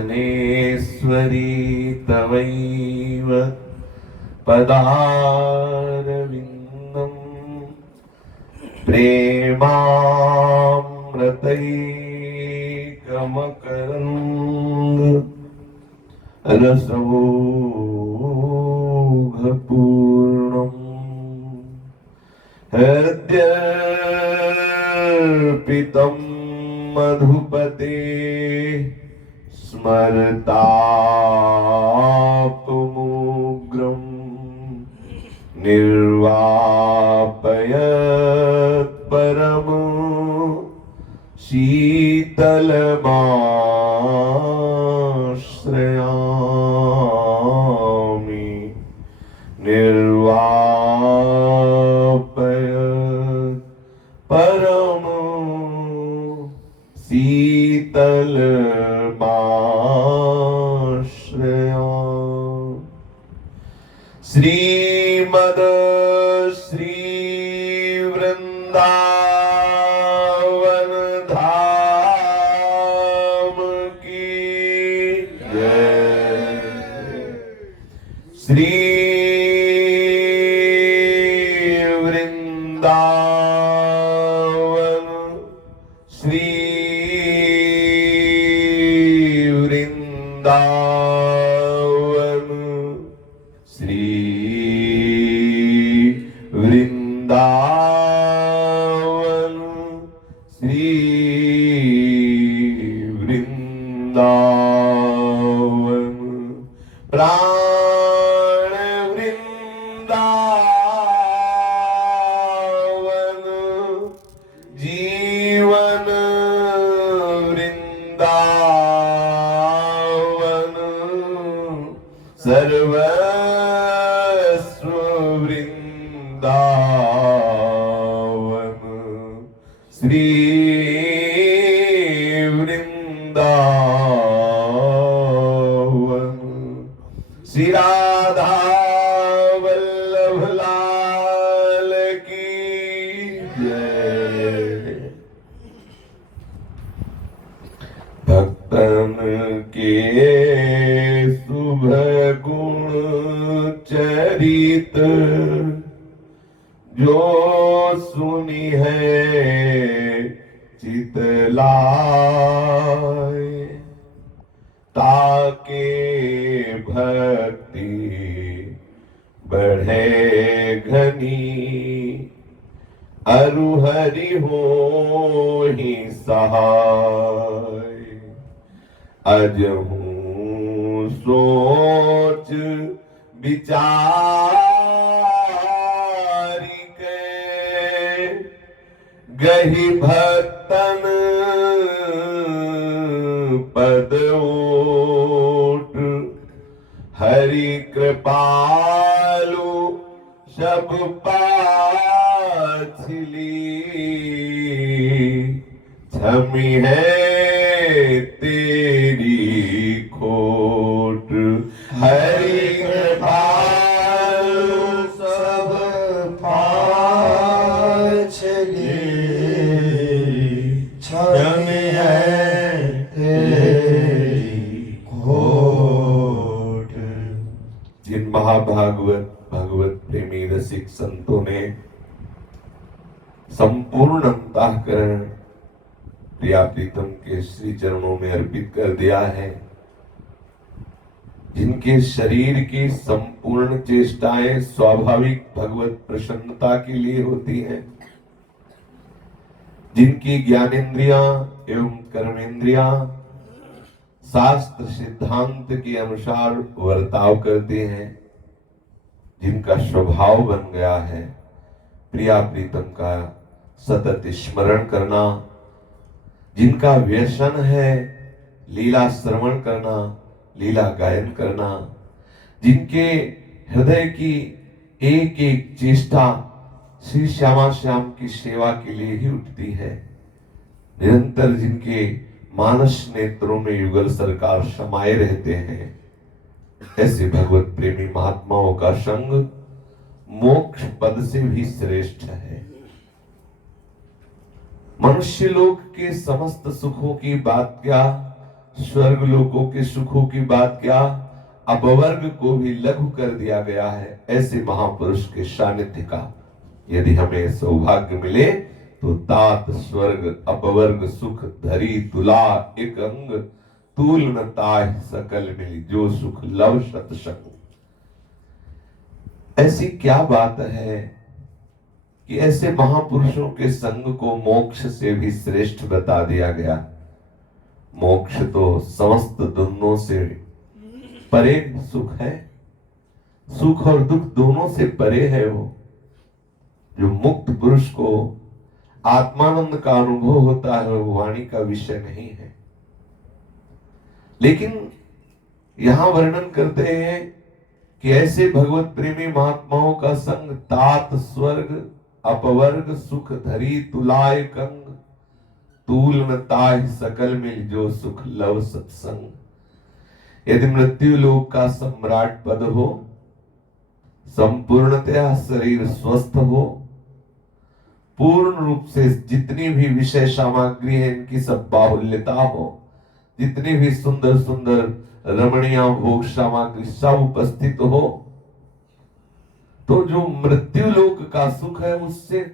वृन्दावनेश्वरी तवैव पदारविन्दं प्रेमामृतैकमकरन्द रसोघपूर्णम् हृद्यर्पितं मधुपते स्मरतापमुग्रं निर्वापयत् परम शीतलमाश्रयामि निर्वापयत् परम शीतलमाश्रयामि। श्रीमद श्री वृंदावन धाम की जय। श्री वृंदावन श्री वृंदावन श्री वृंदावन श्री वृंदावन प्राण वृंदावन जीवन वृंदावन सर्वस्व वृंदावन श्री वृंदावन। श्री राधा वल्लभ लाल की जय। भक्तन के शुभ गुण चरित जो सुनी है चित लाए, ताके भक्ति बढ़े घनी अरु हरि हो ही सहाय। अजहूं सोच विचारी के गही भक्तन पद ओट। हरि कृपालु सब पाछली छमी है तेरी खोट। हरि कृपालु सब पाछली छमी है तेरी खोट। जिन महाभागवत भगवत प्रेमी रसिक संतों ने संपूर्ण अंतःकरण प्रिया प्रीतम के श्री चरणों में अर्पित कर दिया है, जिनके शरीर की संपूर्ण चेष्टाएं स्वाभाविक भगवत प्रसन्नता के लिए होती हैं, जिनकी ज्ञानेंद्रियां एवं कर्मेंद्रियां शास्त्र सिद्धांत के अनुसार वर्ताव करते हैं, जिनका स्वभाव बन गया है प्रिया प्रीतम का सतत स्मरण करना, जिनका व्यसन है लीला श्रवण करना, लीला गायन करना, जिनके हृदय की एक एक चेष्टा श्री श्यामा श्याम की सेवा के लिए ही उठती है, निरंतर जिनके मानस नेत्रों में युगल सरकार समाये रहते हैं, ऐसे भगवत प्रेमी महात्माओं का संग मोक्ष पद से भी श्रेष्ठ है। मनुष्य लोक के समस्त सुखों की बात क्या, स्वर्ग लोकों के सुखों की बात क्या, अपवर्ग को भी लघु कर दिया गया है। ऐसे महापुरुष के सानिध्य का यदि हमें सौभाग्य मिले तो तात स्वर्ग अपवर्ग सुख धरी तुला एक अंग, तूल न ताह सकल मिली जो सुख लव सत्संग। ऐसी क्या बात है कि ऐसे महापुरुषों के संग को मोक्ष से भी श्रेष्ठ बता दिया गया। मोक्ष तो समस्त दुखों से परे सुख है, सुख और दुख दोनों से परे है। वो जो मुक्त पुरुष को आत्मानंद का अनुभव होता है वो वाणी का विषय नहीं है। लेकिन यहां वर्णन करते हैं कि ऐसे भगवत प्रेमी महात्माओं का संग तात स्वर्ग अपवर्ग सुख धरी तुलाय कंग, तूल न ताह सकल मिल जो सुख लव सत्संग। यदि मृत्यु लोक का सम्राट पद हो, संपूर्णतया शरीर स्वस्थ हो, पूर्ण रूप से जितनी भी विषय सामग्री है इनकी सब बाहुल्यता हो, जितनी भी सुंदर सुंदर रमणीय भोग सामग्री सब उपस्थित हो, तो जो मृत्यु लोक का सुख है उससे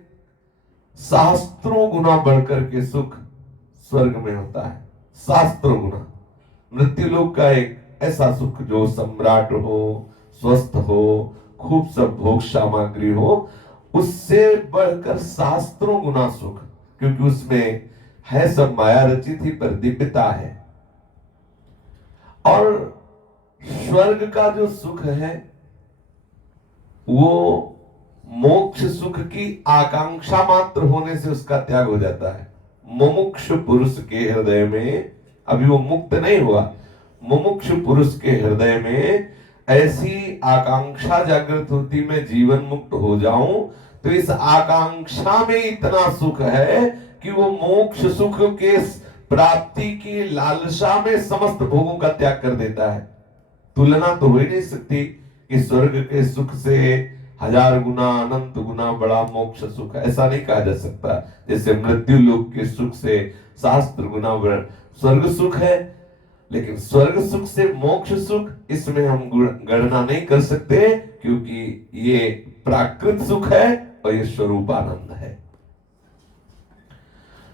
सहस्त्रों गुना बढ़कर के सुख स्वर्ग में होता है। सहस्त्रों गुना मृत्यु लोक का एक ऐसा सुख जो सम्राट हो, स्वस्थ हो, खूब सब भोग सामग्री हो, उससे बढ़कर सहस्त्रों गुना सुख, क्योंकि उसमें है सब माया रचित ही पर दिव्यता है। और स्वर्ग का जो सुख है वो मोक्ष सुख की आकांक्षा मात्र होने से उसका त्याग हो जाता है। मुमुक्ष पुरुष के हृदय में, अभी वो मुक्त नहीं हुआ, मुमुक्ष पुरुष के हृदय में ऐसी आकांक्षा जागृत होती, मैं जीवन मुक्त हो जाऊं, तो इस आकांक्षा में इतना सुख है कि वो मोक्ष सुख के प्राप्ति की लालसा में समस्त भोगों का त्याग कर देता है। तुलना तो हो ही नहीं सकती कि स्वर्ग के सुख से 1000 गुना अनंत गुना बड़ा मोक्ष सुख, ऐसा नहीं कहा जा सकता। जैसे मृत्यु लोक के सुख से सहस्त्र गुना बड़ा स्वर्ग सुख है, लेकिन स्वर्ग सुख से मोक्ष सुख इसमें हम गणना नहीं कर सकते, क्योंकि ये प्राकृत सुख है और ये स्वरूपानंद है।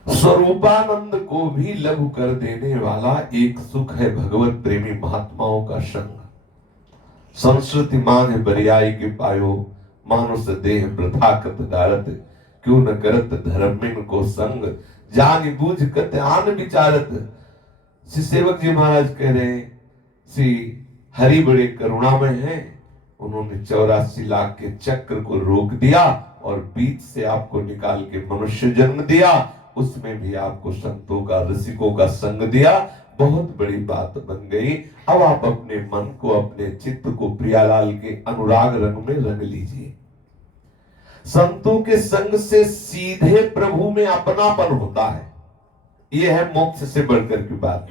स्वरूपानंद को भी लघु कर देने वाला एक सुख है भगवत प्रेमी महात्माओं का संग। संस्कृति मान बरियाई के पायो, मानुष देह प्रथाकत डारत, क्यों न करत धर्मिन को संग, जान बूझ कत आन विचारत। श्री सेवक जी महाराज कह रहे हैं श्री हरि बड़े करुणामय हैं, उन्होंने 84 लाख के चक्र को रोक दिया और बीच से आपको निकाल के मनुष्य जन्म दिया, उसमें भी आपको संतों का रसिकों का संग दिया, बहुत बड़ी बात बन गई। अब आप अपने मन को अपने चित्त को प्रियालाल के अनुराग रंग में रंग लीजिए। संतों के संग से सीधे प्रभु में अपनापन होता है, यह है मोक्ष से बढ़कर की बात।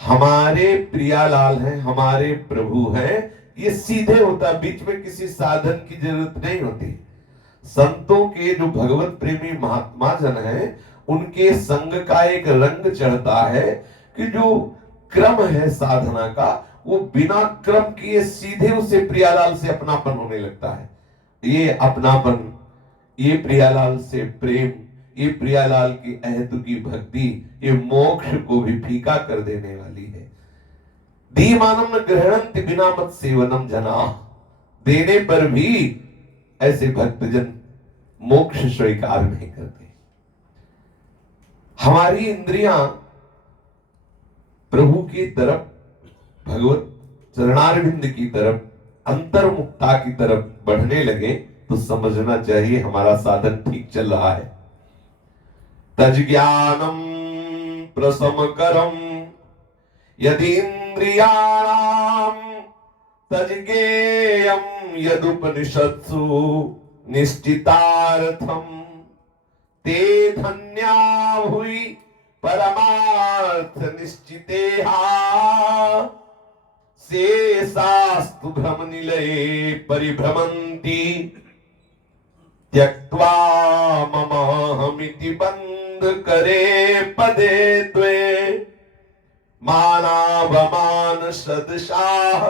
हमारे प्रियालाल हैं, हमारे प्रभु हैं, ये सीधे होता, बीच में किसी साधन की जरूरत नहीं होती। संतों के जो भगवत प्रेमी महात्मा जन हैं, उनके संग का एक रंग चढ़ता है कि जो क्रम है साधना का, वो बिना क्रम किए सीधे उसे प्रियालाल से अपनापन होने लगता है। ये अपनापन, ये प्रियालाल से प्रेम, ये प्रियालाल की अहेतु की भक्ति, ये मोक्ष को भी फीका कर देने वाली है। दीमानम न ग्रहणंति बिना मत सेवनम जना, देने पर भी ऐसे भक्तजन मोक्ष स्वीकार नहीं करते। हमारी इंद्रियां प्रभु की तरफ, भगवत चरणारविंद की तरफ, अंतर्मुक्ता की तरफ बढ़ने लगे तो समझना चाहिए हमारा साधन ठीक चल रहा है। तज ज्ञानम प्रसमकरम यदि इंद्रियाणाम तज ज्ञेयं यदुपनिषत्सु निश्चितार्थम, ते धन्या हुई परमार्थ निश्चितेहा, से शास्तु भ्रम निलये परिभ्रमन्ति, त्यक्त्वा ममाहमिति बंध करे पदे द्वे, सदृशाः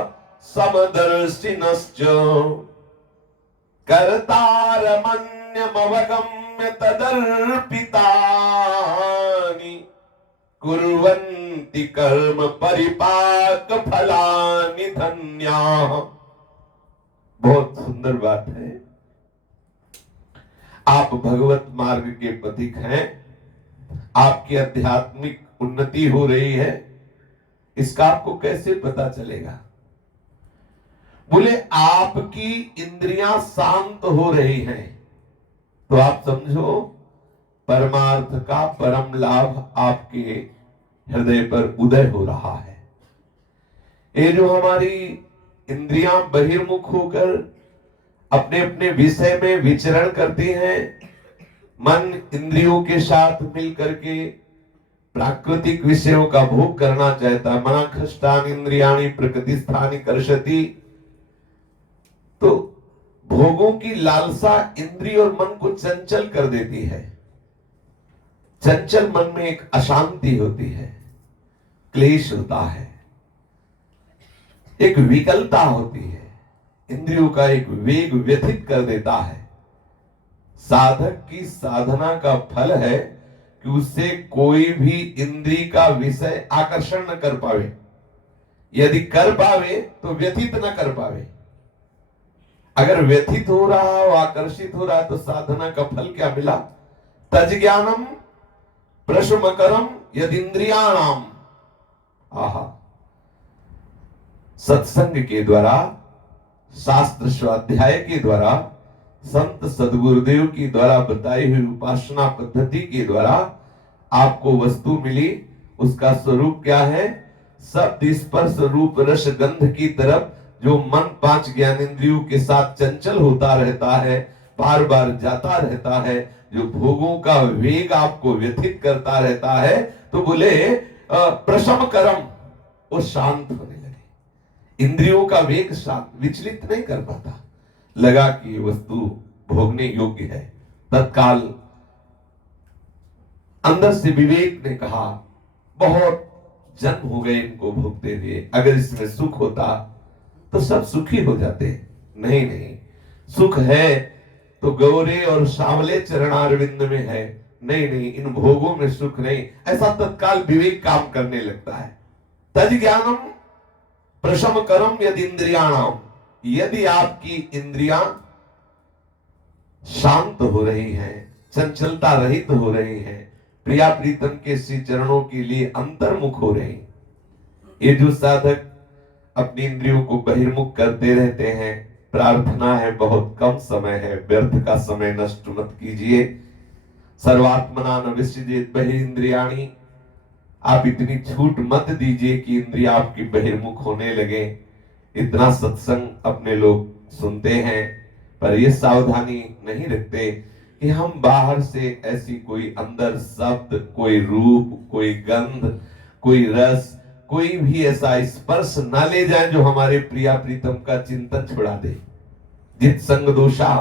समदर्शिनश्च कर्तारमन्यमवगम्य तदर्पितानि कुर्वन्ति कर्म परिपाक फलानि धन्याः। बहुत सुंदर बात है। आप भगवत मार्ग के पथिक हैं, आपकी आध्यात्मिक उन्नति हो रही है, इसका आपको कैसे पता चलेगा? बोले आपकी इंद्रियां शांत हो रही हैं तो आप समझो परमार्थ का परम लाभ आपके हृदय पर उदय हो रहा है। ये जो हमारी इंद्रियां बहिर्मुख होकर अपने अपने विषय में विचरण करती हैं, मन इंद्रियों के साथ मिलकर के प्राकृतिक विषयों का भोग करना चाहता, मना खष्टान इंद्रियाणि प्रकृतिस्थानि कर्षति, तो भोगों की लालसा इंद्रिय और मन को चंचल कर देती है। चंचल मन में एक अशांति होती है, क्लेश होता है, एक विकलता होती है, इंद्रियों का एक वेग व्यथित कर देता है। साधक की साधना का फल है कि उससे कोई भी इंद्रिय का विषय आकर्षण न कर पावे, यदि कर पावे तो व्यथित न कर पावे। अगर व्यथित हो रहा हो, आकर्षित हो रहा है, तो साधना का फल क्या मिला? तज ज्ञानम प्रशमकरम यदिंद्रियाणाम। आहा, सत्संग के द्वारा, शास्त्र स्वाध्याय के द्वारा, संत सदगुरुदेव की द्वारा बताई हुई उपासना पद्धति के द्वारा आपको वस्तु मिली। उसका स्वरूप क्या है? शब्द स्पर्श रूप रस गंध की तरफ जो मन पांच ज्ञानेंद्रियों के साथ चंचल होता रहता है, बार बार जाता रहता है, जो भोगों का वेग आपको व्यथित करता रहता है, तो बोले प्रशम करम, वो शांत होने लगे। इंद्रियों का वेग शांत, विचलित नहीं कर पाता, लगा कि ये वस्तु भोगने योग्य है। तत्काल अंदर से विवेक ने कहा बहुत जन्म हो गए इनको भोगते हुए, अगर इसमें सुख होता तो सब सुखी हो जाते। नहीं नहीं, सुख है तो गौरे और सांवले चरणारविंद में है, नहीं नहीं इन भोगों में सुख नहीं, ऐसा तत्काल विवेक काम करने लगता है। तज ज्ञानम प्रशम करम यदि इंद्रियाणाम, यदि आपकी इंद्रियां शांत हो रही हैं, चंचलता रहित हो रही हैं, प्रिया प्रीतम के श्री चरणों के लिए अंतर्मुख हो रही, ये जो साधक अपनी इंद्रियों को बहिर्मुख करते रहते हैं, प्रार्थना है बहुत कम समय है, व्यर्थ का समय नष्ट मत कीजिए। सर्वात्मना न विसृजेत बहिरिंद्रियाणि, आप इतनी छूट मत दीजिए कि इंद्रिया आपकी बहिर्मुख होने लगे। इतना सत्संग अपने लोग सुनते हैं पर ये सावधानी नहीं रखते कि हम बाहर से ऐसी कोई अंदर शब्द, कोई रूप, कोई गंध, कोई रस, कोई भी ऐसा स्पर्श ना ले जाए जो हमारे प्रिया प्रीतम का चिंतन छुड़ा दे। जित संग दोषा,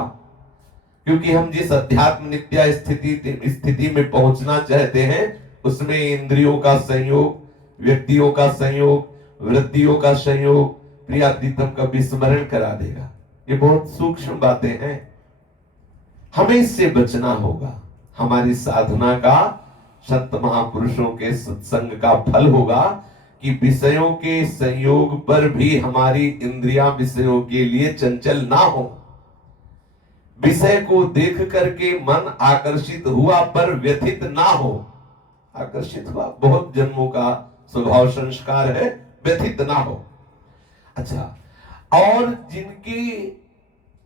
क्योंकि हम जिस अध्यात्म नित्या स्थिति में पहुंचना चाहते हैं उसमें इंद्रियों का संयोग, व्यक्तियों का संयोग, वृत्तियों का संयोग प्रिया प्रीतम का विस्मरण करा देगा। ये बहुत सूक्ष्म बातें हैं, हमें इससे बचना होगा। हमारी साधना का, संत महापुरुषों के सत्संग का फल होगा कि विषयों के संयोग पर भी हमारी इंद्रियां विषयों के लिए चंचल ना हो। विषय को देख करके मन आकर्षित हुआ पर व्यथित ना हो। आकर्षित हुआ, बहुत जन्मों का स्वभाव संस्कार है, व्यथित ना हो। अच्छा, और जिनकी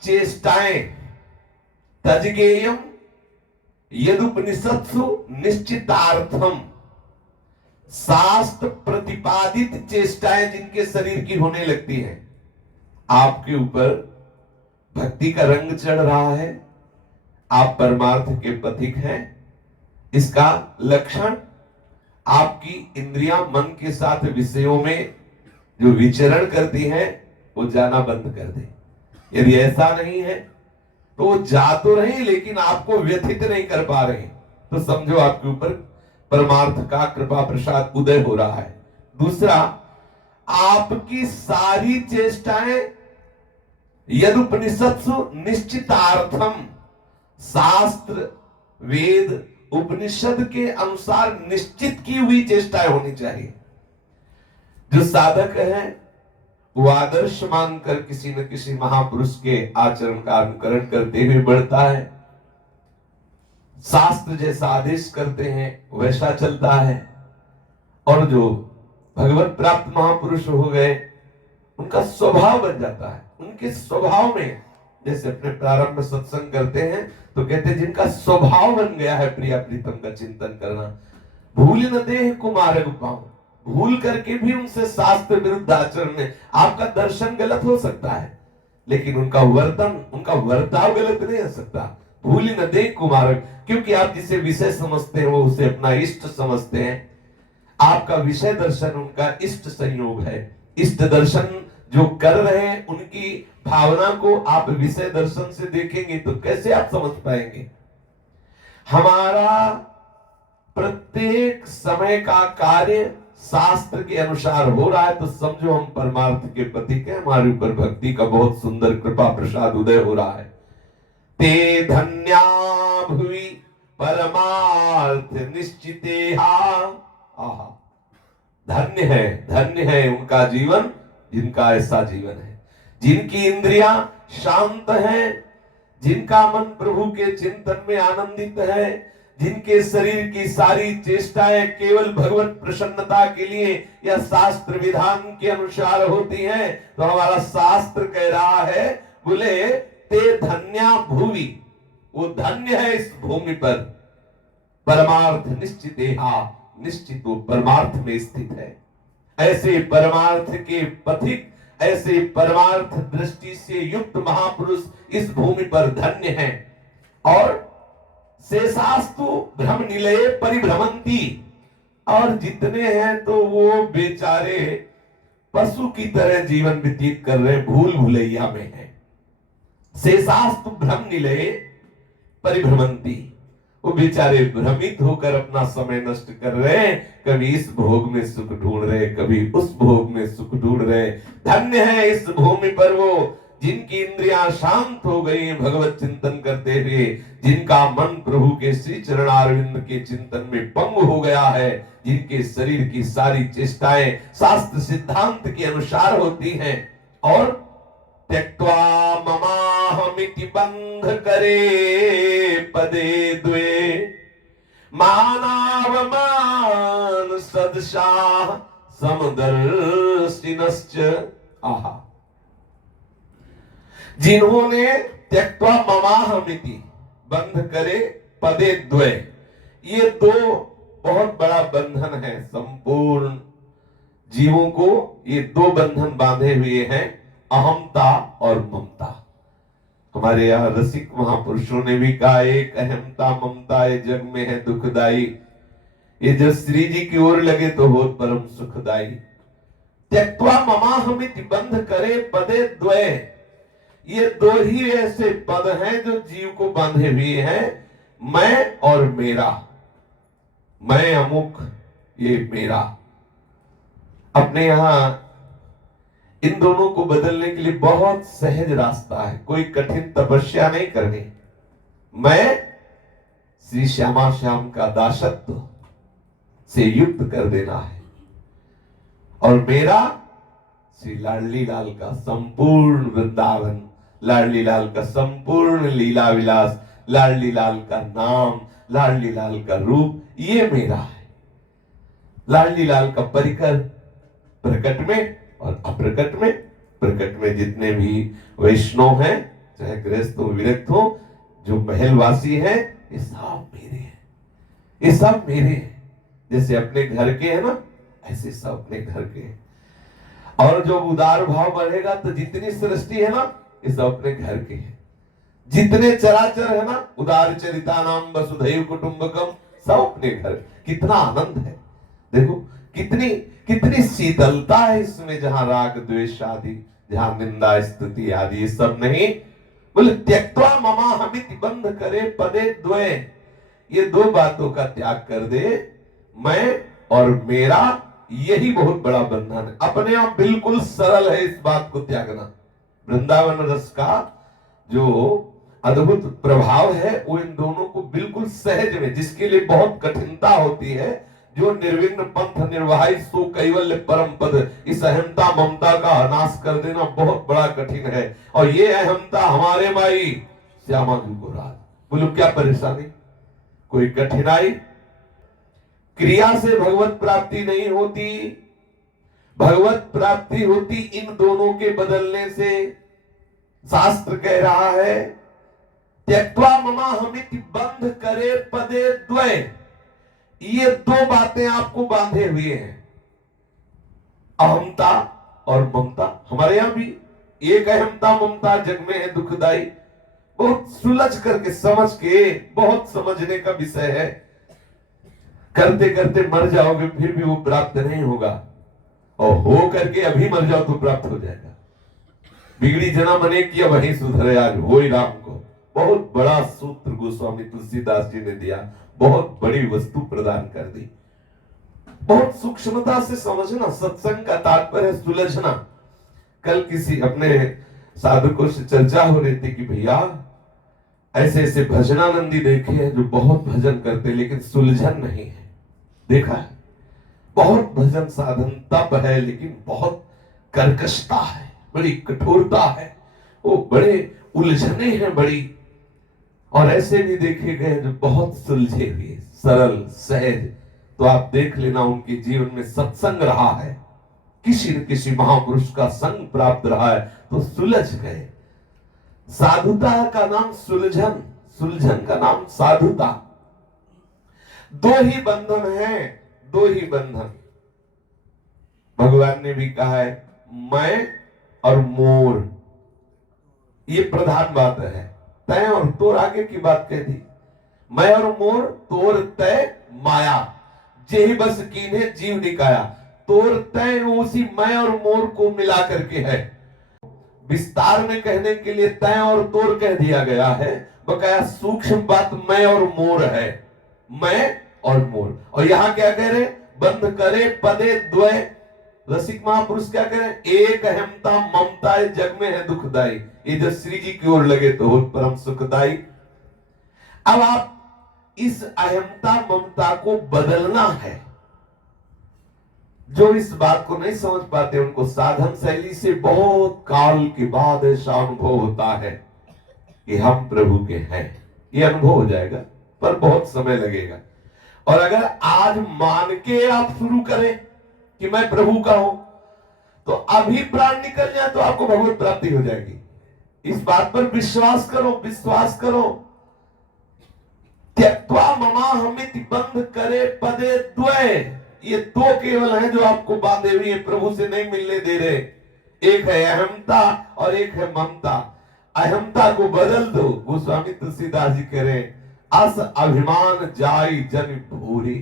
चेष्टाएं तजगेयम यदुपनिषत्सु निश्चितार्थम, शास्त्र प्रतिपादित चेष्टाएं जिनके शरीर की होने लगती हैं, आपके ऊपर भक्ति का रंग चढ़ रहा है, आप परमार्थ के पथिक हैं, इसका लक्षण आपकी इंद्रियां मन के साथ विषयों में जो विचरण करती हैं वो जाना बंद कर दे। यदि ऐसा नहीं है तो वो जा तो रहे लेकिन आपको व्यथित नहीं कर पा रहे, तो समझो आपके ऊपर परमार्थ का कृपा प्रसाद उदय हो रहा है। दूसरा, आपकी सारी चेष्टाएं यदुपनिषत्सु निश्चितार्थम, शास्त्र वेद उपनिषद के अनुसार निश्चित की हुई चेष्टाएं होनी चाहिए। जो साधक है वो आदर्श मानकर किसी न किसी महापुरुष के आचरण का अनुकरण करते हुए बढ़ता है, शास्त्र जैसा आदेश करते हैं वैसा चलता है। और जो भगवत प्राप्त महापुरुष हो गए उनका स्वभाव बन जाता है। उनके स्वभाव में, जैसे अपने प्रारंभ में सत्संग करते हैं तो कहते हैं जिनका स्वभाव बन गया है प्रिया प्रीतम का चिंतन करना, भूल न देह कुमारग पाऊं, भूल करके भी उनसे शास्त्र विरुद्ध आचरण में आपका दर्शन गलत हो सकता है, लेकिन उनका वर्तन, उनका वर्ताव गलत नहीं हो सकता। भूल न देह कुमारग, क्योंकि आप जिसे विषय समझते हैं वो उसे अपना इष्ट समझते हैं। आपका विषय दर्शन उनका इष्ट संयोग है। इष्ट दर्शन जो कर रहे हैं उनकी भावना को आप विषय दर्शन से देखेंगे तो कैसे आप समझ पाएंगे। हमारा प्रत्येक समय का कार्य शास्त्र के अनुसार हो रहा है तो समझो हम परमार्थ के प्रतीक हैं, हमारे ऊपर भक्ति का बहुत सुंदर कृपा प्रसाद उदय हो रहा है। ते धन्या भुवि परमार्थ निश्चितेहा, आहा, धन्य है उनका जीवन जिनका ऐसा जीवन है, जिनकी इंद्रियां शांत हैं, जिनका मन प्रभु के चिंतन में आनंदित है, जिनके शरीर की सारी चेष्टाएं केवल भगवत प्रसन्नता के लिए या शास्त्र विधान के अनुसार होती हैं। तो हमारा शास्त्र कह रहा है, बोले ते धन्या भूवि, वो धन्य है इस भूमि पर, परमार्थ निश्चितेहा, निश्चित वो परमार्थ में स्थित है। ऐसे परमार्थ के पथिक, ऐसे परमार्थ दृष्टि से युक्त महापुरुष इस भूमि पर धन्य हैं। और शेषास्तु भ्रम निलये परिभ्रमंती, और जितने हैं तो वो बेचारे पशु की तरह जीवन व्यतीत कर रहे, भूल भुलैया में है। शेषास्तु भ्रम निलये परिभ्रमंती, वो बेचारे भ्रमित होकर अपना समय नष्ट कर रहे हैं, कभी इस भोग में सुख ढूंढ रहे, कभी उस भोग में सुख ढूंढ रहे। धन्य है इस भूमि पर वो जिनकी इंद्रियां शांत हो गई हैं भगवत चिंतन करते हुए, जिनका मन प्रभु के श्री चरणारविंद के चिंतन में पंग हो गया है, जिनके शरीर की सारी चेष्टाएं शास्त्र सिद्धांत के अनुसार होती हैं। और त्यक्त्वा ममाहमिति बंध करे पदे द्वे, मानावमान सदशाः समदर्शिनश्च, आहा, जिन्होंने त्यक्त्वा ममाहमिति बंध करे पदे द्वे, ये दो बहुत बड़ा बंधन है संपूर्ण जीवों को। ये दो बंधन बांधे हुए हैं, अहमता और ममता। हमारे यहाँ रसिक महापुरुषों ने भी कहा, एक अहमता ममता ये जग में है दुखदाई, ये जब श्री जी की ओर लगे तो हो परम सुखदाई। त्यक्त्वा ममाहमिति बंध करे पदे द्वे, ये दो ही ऐसे पद हैं जो जीव को बांधे हुए हैं, मैं और मेरा, मैं अमुक, ये मेरा। अपने यहां इन दोनों को बदलने के लिए बहुत सहज रास्ता है, कोई कठिन तपस्या नहीं करनी। मैं श्री श्यामा श्याम का दासत्व से युक्त कर देना है, और मेरा श्री लाडली लाल का संपूर्ण वृंदावन, लाडली लाल का संपूर्ण लीला विलास, लाडली लाल का नाम, लाडली लाल का रूप, ये मेरा है। लाडली लाल का परिकर प्रकट में और अप्रकट में, प्रकट में जितने भी वैष्णव हैं, चाहे गृहस्थ हो विरक्त हो, जो महलवासी हैं, ये सब मेरे हैं, ये सब मेरे हैं। जैसे अपने घर के हैं ना, ऐसे सब अपने घर के हैं। और जो उदार भाव बढ़ेगा तो जितनी सृष्टि है ना, ये सब अपने घर के हैं। जितने चराचर है ना, उदार चरिता नाम वसुधैव कुटुंबकम, सब अपने घर। कितना आनंद है, देखो कितनी कितनी शीतलता है इसमें, जहां राग द्वेष आदि, जहां निंदा स्तुति आदि ये सब नहीं। बोले त्यक्त्वा ममाहमिति बंध करे पदे द्वे, ये दो बातों का त्याग कर दे, मैं और मेरा, यही बहुत बड़ा बंधन है। अपने आप बिल्कुल सरल है इस बात को त्यागना। वृंदावन रस का जो अद्भुत प्रभाव है वो इन दोनों को बिल्कुल सहज में, जिसके लिए बहुत कठिनता होती है, जो निर्विघ्न पंथ निर्वाही सो कैवल्य परम पद, इस अहमता ममता का नाश कर देना बहुत बड़ा कठिन है। और ये अहमता हमारे माई श्यामा जी को राज। बोलो क्या परेशानी, कोई कठिनाई? क्रिया से भगवत प्राप्ति नहीं होती, भगवत प्राप्ति होती इन दोनों के बदलने से। शास्त्र कह रहा है त्यक्त्वा ममा हमिति बंध करे पदे द्वय। ये दो बातें आपको बांधे हुए हैं, अहमता और ममता। हमारे यहां भी एक अहमता ममता जग में है दुखदाई। बहुत सुलझ करके समझ के, बहुत समझने का विषय है। करते करते मर जाओगे फिर भी वो प्राप्त नहीं होगा, और हो करके अभी मर जाओ तो प्राप्त हो जाएगा। बिगड़ी जना मने किया वही सुधरे आज हो राम को। बहुत बड़ा सूत्र गोस्वामी तुलसीदास जी ने दिया, बहुत बड़ी वस्तु प्रदान कर दी। बहुत सूक्ष्मता से समझना। सत्संग का तात्पर्य है सुलझना। कल किसी अपने साधकों से चर्चा हो रही थी कि भैया ऐसे ऐसे भजनानंदी देखे हैं जो बहुत भजन करते लेकिन सुलझन नहीं है। देखा है, बहुत भजन साधन तप है लेकिन बहुत कर्कशता है, बड़ी कठोरता है, वो बड़े उलझने हैं बड़ी। और ऐसे भी देखे गए जो बहुत सुलझे हुए, सरल सहज। तो आप देख लेना उनके जीवन में सत्संग रहा है, किसी न किसी महापुरुष का संग प्राप्त रहा है तो सुलझ गए। साधुता का नाम सुलझन, सुलझन का नाम साधुता। दो ही बंधन है, दो ही बंधन। भगवान ने भी कहा है मैं और मोर, ये प्रधान बात है। तय और तोर आगे की बात कह दी। मैं और मोर तोर तय माया, जेहि बस कीन्हे जीव निकाया। तोर तय उसी मैं और मोर को मिला करके है। विस्तार में कहने के लिए तय और तोर कह दिया गया है, बकाया सूक्ष्म बात मैं और मोर है। मैं और मोर। और यहां क्या कह रहे, बंध करे पदे द्वय। रसिक महापुरुष क्या कह रहे हैं, एक अहमता ममता जग में है दुखदाई। ये जब श्री जी की ओर लगे तो हो परम सुखदाई। अब आप इस अहमता ममता को बदलना है। जो इस बात को नहीं समझ पाते उनको साधन शैली से बहुत काल के बाद ऐसा अनुभव होता है कि हम प्रभु के हैं। ये अनुभव हो जाएगा पर बहुत समय लगेगा। और अगर आज मान के आप शुरू करें कि मैं प्रभु का हूं, तो अभी प्राण निकल जाए तो आपको भगवत प्राप्ति हो जाएगी। इस बात पर विश्वास करो, विश्वास करो। त्यक्त्वा ममा हमिति बंध करे पदे द्वय। ये दो केवल हैं जो आपको बांधे हुए प्रभु से नहीं मिलने दे रहे। एक है अहमता और एक है ममता। अहमता को बदल दो। गोस्वामी तुलसीदास जी कह रहे हैं अस अभिमान जाई जन भूरी।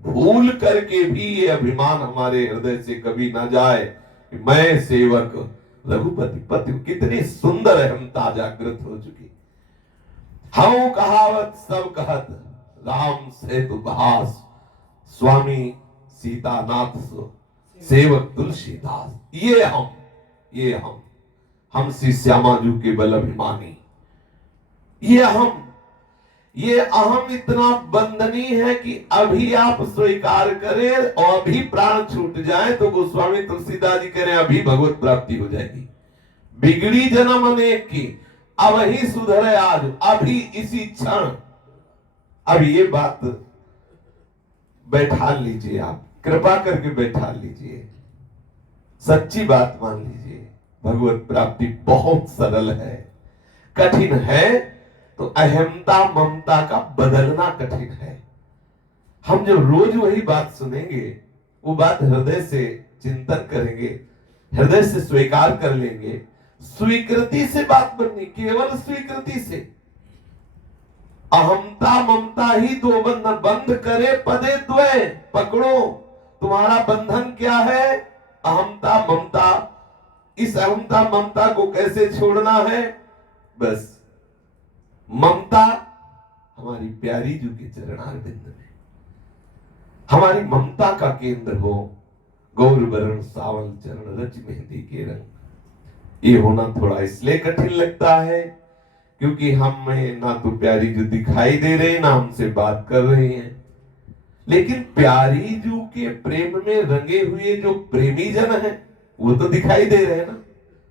भूल करके भी ये अभिमान हमारे हृदय से कभी ना जाए कि मैं सेवक रघुपति पति। कितनी सुंदर अहमता जागृत हो चुकी। हम कहावत सब कहत राम सेतु भास। स्वामी सीतानाथ सेवक तुलसीदास। ये हम श्री श्यामा जी के बल अभिमानी। ये अहम इतना बंधनीय है कि अभी आप स्वीकार करें और अभी प्राण छूट जाए तो गोस्वामी तुलसीदास जी कह रहे हैं अभी भगवत प्राप्ति हो जाएगी। बिगड़ी जन्म अनेक की, अब ही सुधरे आज, अभी इसी क्षण। अब ये बात बैठा लीजिए, आप कृपा करके बैठा लीजिए, सच्ची बात मान लीजिए। भगवत प्राप्ति बहुत सरल है। कठिन है तो अहमता ममता का बदलना कठिन है। हम जब रोज वही बात सुनेंगे, वो बात हृदय से चिंतन करेंगे, हृदय से स्वीकार कर लेंगे। स्वीकृति से बात बननी, केवल स्वीकृति से। अहमता ममता ही दो बंधन। बंध करे पदे द्वय। पकड़ो, तुम्हारा बंधन क्या है? अहमता ममता। इस अहमता ममता को कैसे छोड़ना है? बस ममता हमारी प्यारी जू के चरणारविंद में हमारी ममता का केंद्र हो। गौर वरण सावल चरण रच मेहंदी के रंग। ये होना थोड़ा इसलिए कठिन लगता है क्योंकि हमें ना तो प्यारी जो दिखाई दे रहे ना हमसे बात कर रहे हैं, लेकिन प्यारी जू के प्रेम में रंगे हुए जो प्रेमी जन है वो तो दिखाई दे रहे हैं ना,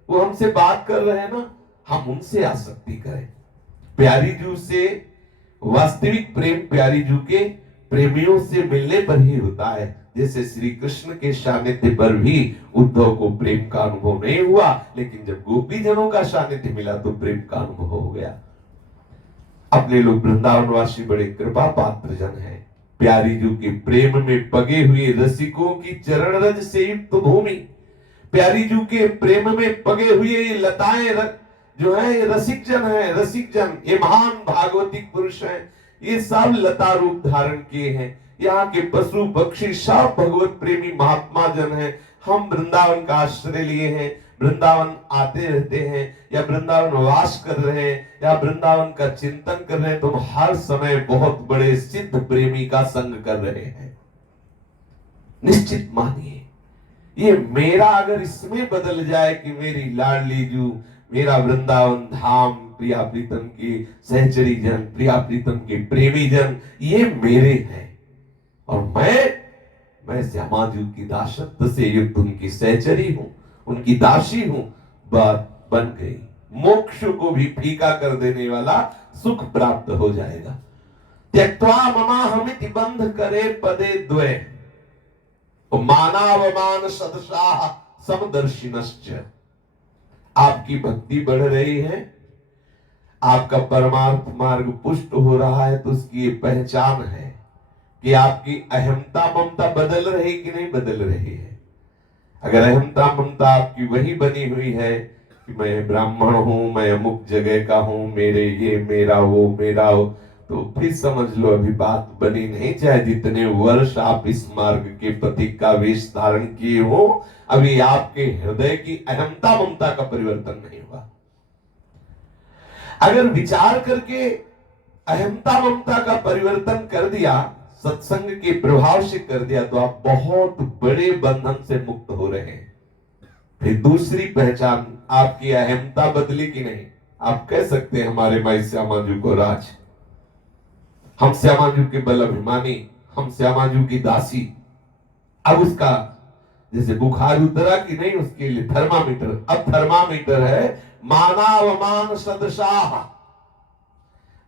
वो हमसे बात कर रहे हैं ना, हम उनसे आसक्ति करें। प्यारी जू से वास्तविक प्रेम प्यारी जू के प्रेमियों से मिलने पर ही होता है। जैसे श्री कृष्ण के सानिध्य पर भी उद्धव को प्रेम का अनुभव नहीं हुआ, लेकिन जब गोपी जनों का सानिध्य मिला तो प्रेम का अनुभव हो गया। अपने लोग वृंदावनवासी बड़े कृपा पात्र जन हैं। प्यारी जू के प्रेम में पगे हुए रसिकों की चरण रज से युक्त भूमि, प्यारी जू के प्रेम में पगे हुए ये लताएं जो है ये रसिक जन है, रसिक जन ये महान भागवतिक पुरुष हैं, ये सब लता रूप धारण किए हैं। यहाँ के पशु पक्षी सब भगवत प्रेमी महात्मा जन हैं। हम वृंदावन का आश्रय लिए हैं, वृंदावन आते रहते हैं या वृंदावन वास कर रहे हैं या वृंदावन का चिंतन कर रहे हैं, तो हर समय बहुत बड़े सिद्ध प्रेमी का संग कर रहे हैं। निश्चित मानिए ये मेरा अगर इसमें बदल जाए कि मेरी लाडली जू, मेरा वृंदावन धाम, प्रिया प्रीतम के सहचरी जन, प्रिया प्रीतम के प्रेमी जन, ये मेरे हैं और मैं श्यामा जू की दासत्व से युक्त उनकी सहचरी हूं, उनकी दासी हूं। बात बन गई, मोक्ष को भी फीका कर देने वाला सुख प्राप्त हो जाएगा। त्यक्त्वा ममाहमिति बंध करे पदे द्वे मानावमान सदशाह समदर्शिनश्च। आपकी भक्ति बढ़ रही है, आपका परमार्थ मार्ग पुष्ट हो रहा है, तो उसकी ये पहचान है कि आपकी अहमता ममता बदल रही कि नहीं बदल रही है। अगर अहमता ममता आपकी वही बनी हुई है कि मैं ब्राह्मण हूं, मैं अमुक जगह का हूं, मेरे ये मेरा वो मेरा हो, तो फिर समझ लो अभी बात बनी नहीं। चाहे जितने वर्ष आप इस मार्ग के प्रतीक का वेश धारण किए हो, अभी आपके हृदय की अहमता ममता का परिवर्तन नहीं हुआ। अगर विचार करके अहमता ममता का परिवर्तन कर दिया, सत्संग के प्रभाव से कर दिया, तो आप बहुत बड़े बंधन से मुक्त हो रहे हैं। फिर दूसरी पहचान, आपकी अहमता बदली कि नहीं। आप कह सकते हैं हमारे माई श्यामाजू को राज, हम श्यामाजू के बल अभिमानी, हम श्यामाजू की दासी। अब उसका जैसे बुखार उतरा कि नहीं, उसके लिए थर्मामीटर, अब थर्मामीटर है मानावमान सदशाह।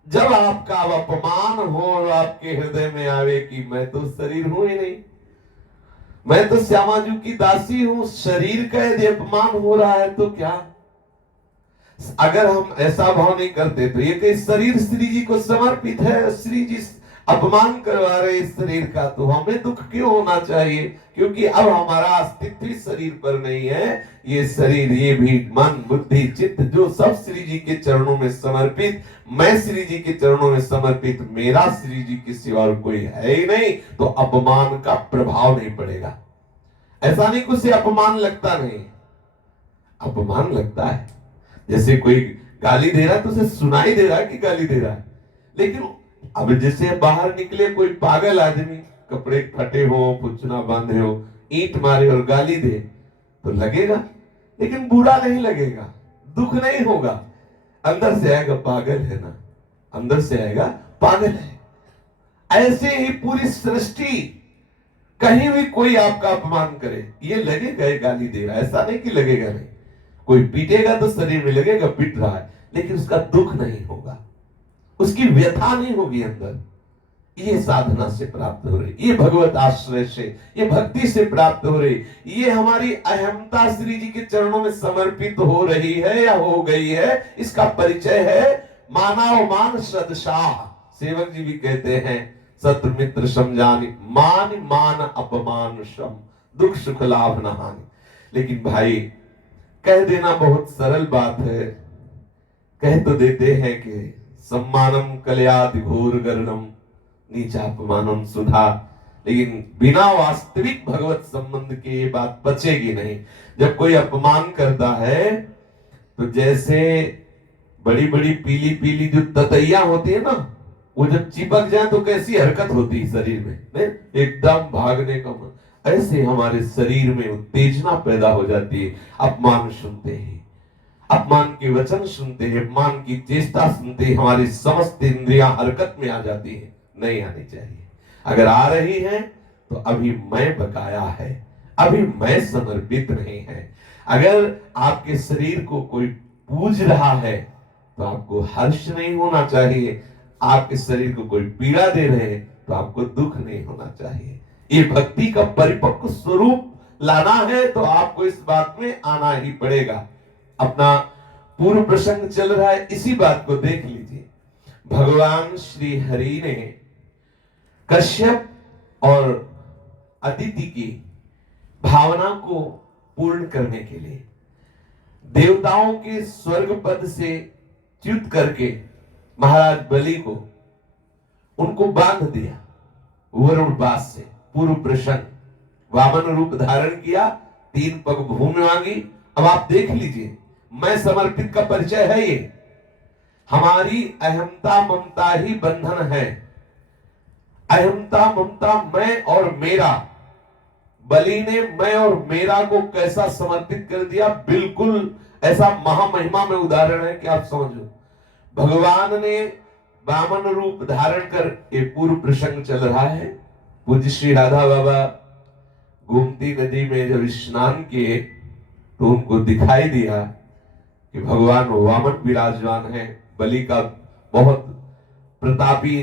जब आपका अपमान हो और आपके हृदय में आवे कि मैं तो शरीर हूं ही नहीं, मैं तो श्यामाजू की दासी हूं, शरीर का यदि अपमान हो रहा है तो क्या। अगर हम ऐसा भाव नहीं करते तो ये कि शरीर श्री जी को समर्पित है, श्री जी अपमान करवा रहे इस शरीर का, तो हमें दुख क्यों होना चाहिए, क्योंकि अब हमारा अस्तित्व इस शरीर पर नहीं है। ये शरीर, ये भी मन बुद्धि चित्त जो सब श्री जी के चरणों में समर्पित, मैं श्री जी के चरणों में समर्पित, मेरा श्री जी के सिवा और कोई है ही नहीं, तो अपमान का प्रभाव नहीं पड़ेगा। ऐसा नहीं कुछ अपमान लगता नहीं, अपमान लगता है। जैसे कोई गाली दे रहा है तो उसे सुनाई दे रहा है कि गाली दे रहा है, लेकिन अब जैसे बाहर निकले कोई पागल आदमी, कपड़े फटे हो, पुछना बांधे हो, ईंट मारे और गाली दे तो लगेगा, लेकिन बुरा नहीं लगेगा, दुख नहीं होगा। अंदर से आएगा पागल है ना, अंदर से आएगा पागल है। ऐसे ही पूरी सृष्टि, कहीं भी कोई आपका अपमान करे, ये लगेगा ये गाली दे रहा है, ऐसा नहीं कि लगेगा नहीं। कोई पीटेगा तो शरीर में लगेगा पीट रहा है, लेकिन उसका दुख नहीं होगा, उसकी व्यथा नहीं होगी अंदर। ये साधना से प्राप्त हो रही, ये भगवत आश्रय से, ये भक्ति से प्राप्त हो रही, ये हमारी अहमता श्री जी के चरणों में समर्पित हो रही है या हो गई है, इसका परिचय है मानव मान सदशाह। सेवक जी भी कहते हैं सत्र मित्र समझानी, मान मान अपमान श्रम, दुख सुख लाभ न हानि। लेकिन भाई कह देना बहुत सरल बात है, कह तो देते हैं कि सम्मानम कल्याति घोर गर्णम नीचापमानम सुधा, लेकिन बिना वास्तविक भगवत संबंध के ये बात बचेगी नहीं। जब कोई अपमान करता है तो जैसे बड़ी बड़ी पीली पीली जो ततैया होती है ना, वो जब चिपक जाए तो कैसी हरकत होती है शरीर में, नहीं एकदम भागने का मन। ऐसे हमारे शरीर में उत्तेजना पैदा हो जाती है। अपमान सुनते ही, अपमान के वचन सुनते हैं, अपमान की चेष्टा सुनते ही हमारी समस्त इंद्रियां हरकत में आ जाती है। नहीं आनी चाहिए। अगर आ रही है तो अभी मैं बकाया है, अभी मैं समर्पित नहीं है। अगर आपके शरीर को कोई पूज रहा है तो आपको हर्ष नहीं होना चाहिए। आपके शरीर को कोई पीड़ा दे रहे हैं तो आपको दुख नहीं होना चाहिए। ये भक्ति का परिपक्व स्वरूप लाना है तो आपको इस बात में आना ही पड़ेगा। अपना पूर्व प्रसंग चल रहा है, इसी बात को देख लीजिए। भगवान श्री हरि ने कश्यप और अदिति की भावना को पूर्ण करने के लिए देवताओं के स्वर्ग पद से च्युत करके महाराज बलि को उनको बांध दिया वरुण पास से। पूर्व प्रसंग वामन रूप धारण किया, 3 पग भूमि मांगी। अब आप देख लीजिए, मैं समर्पित का परिचय है ये। हमारी अहमता ममता ही बंधन है। अहमता ममता, मैं और मेरा। बलि ने मैं और मेरा को कैसा समर्पित कर दिया, बिल्कुल ऐसा महामहिमा में उदाहरण है कि आप समझो। भगवान ने वामन रूप धारण कर, ये पूर्व प्रसंग चल रहा है। पूज्य श्री राधा बाबा गोमती नदी में जब स्नान किए तो उनको दिखाई दिया कि भगवान वामन विराजमान है। बलि का बहुत प्रतापी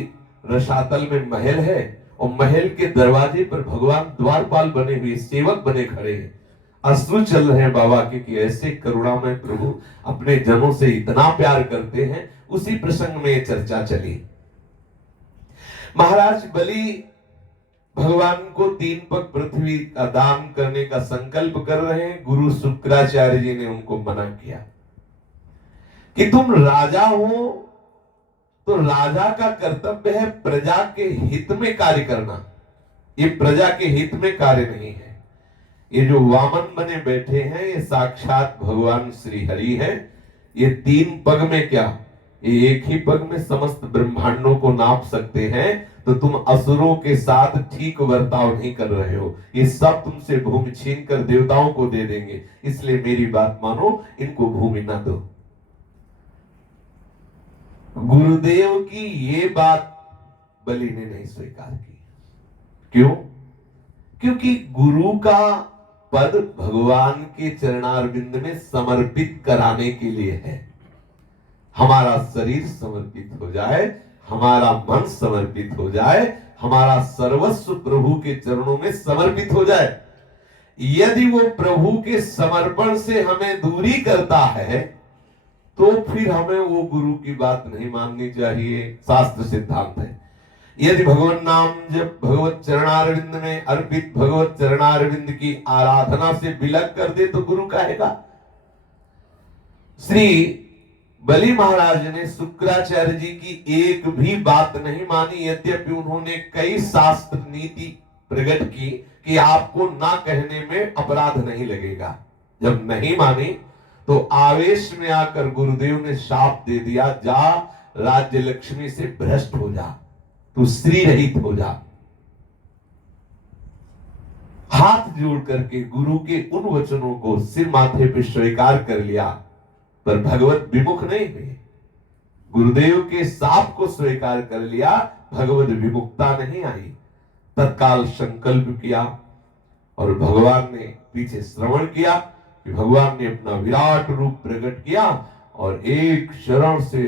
रसातल में महल है और महल के दरवाजे पर भगवान द्वारपाल बने हुए, सेवक बने खड़े हैं। अश्रु चल रहे हैं बाबा के कि ऐसे करुणामय प्रभु अपने जनों से इतना प्यार करते हैं। उसी प्रसंग में चर्चा चली। महाराज बलि भगवान को 3 पग पृथ्वी का दान करने का संकल्प कर रहे हैं। गुरु शुक्राचार्य जी ने उनको मना किया कि तुम राजा हो तो राजा का कर्तव्य है प्रजा के हित में कार्य करना। ये प्रजा के हित में कार्य नहीं है। ये जो वामन बने बैठे हैं ये साक्षात भगवान श्री हरि है। ये 3 पग में क्या, ये एक ही पग में समस्त ब्रह्मांडों को नाप सकते हैं। तो तुम असुरों के साथ ठीक वर्ताव नहीं कर रहे हो। ये सब तुमसे भूमि छीन कर देवताओं को दे देंगे, इसलिए मेरी बात मानो, इनको भूमि ना दो। गुरुदेव की ये बात बलि ने नहीं स्वीकार की। क्यों? क्योंकि गुरु का पद भगवान के चरणारविंद में समर्पित कराने के लिए है। हमारा शरीर समर्पित हो जाए, हमारा मन समर्पित हो जाए, हमारा सर्वस्व प्रभु के चरणों में समर्पित हो जाए। यदि वो प्रभु के समर्पण से हमें दूरी करता है तो फिर हमें वो गुरु की बात नहीं माननी चाहिए। शास्त्र सिद्धांत है। यदि भगवान नाम जब भगवत चरणारविंद में अर्पित भगवत चरणारविंद की आराधना से विलग कर दे तो गुरु कहेगा। श्री बलि महाराज ने शुक्राचार्य जी की एक भी बात नहीं मानी, यद्यपि उन्होंने कई शास्त्र नीति प्रकट की कि आपको ना कहने में अपराध नहीं लगेगा। जब नहीं मानी तो आवेश में आकर गुरुदेव ने शाप दे दिया, जा राज्य लक्ष्मी से भ्रष्ट हो जा, तू स्त्री रहित हो जा। हाथ जोड़ करके गुरु के उन वचनों को सिर माथे पे स्वीकार कर लिया, पर भगवत विमुख नहीं हुए। गुरुदेव के शाप को स्वीकार कर लिया, भगवत विमुखता नहीं आई। तत्काल संकल्प किया और भगवान ने पीछे श्रवण किया कि भगवान ने अपना विराट रूप प्रकट किया और एक शरण से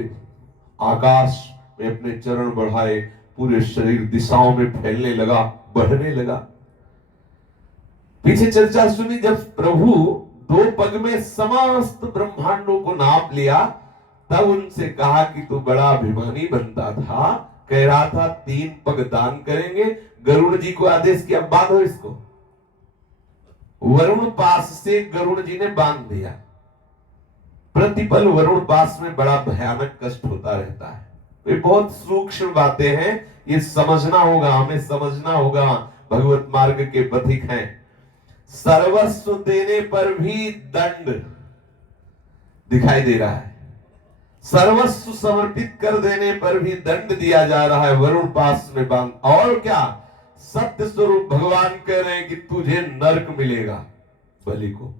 आकाश में अपने चरण बढ़ाए, पूरे शरीर दिशाओं में फैलने लगा, बढ़ने लगा। पीछे चर्चा सुनी, जब प्रभु 2 पग में समस्त ब्रह्मांडों को नाप लिया तब उनसे कहा कि तू बड़ा अभिमानी बनता था, कह रहा था 3 पग दान करेंगे। गरुड़ जी को आदेश किया, बांधो इसको। वरुण पास से गरुड़ जी ने बांध दिया। प्रतिपल वरुण पास में बड़ा भयानक कष्ट होता रहता है। ये बहुत सूक्ष्म बातें हैं, ये समझना होगा, हमें समझना होगा। भगवत मार्ग के पथिक हैं। सर्वस्व देने पर भी दंड दिखाई दे रहा है। सर्वस्व समर्पित कर देने पर भी दंड दिया जा रहा है। वरुण पास में बांध, और क्या, सत्य स्वरूप भगवान कह रहे हैं कि तुझे नरक मिलेगा बलि को।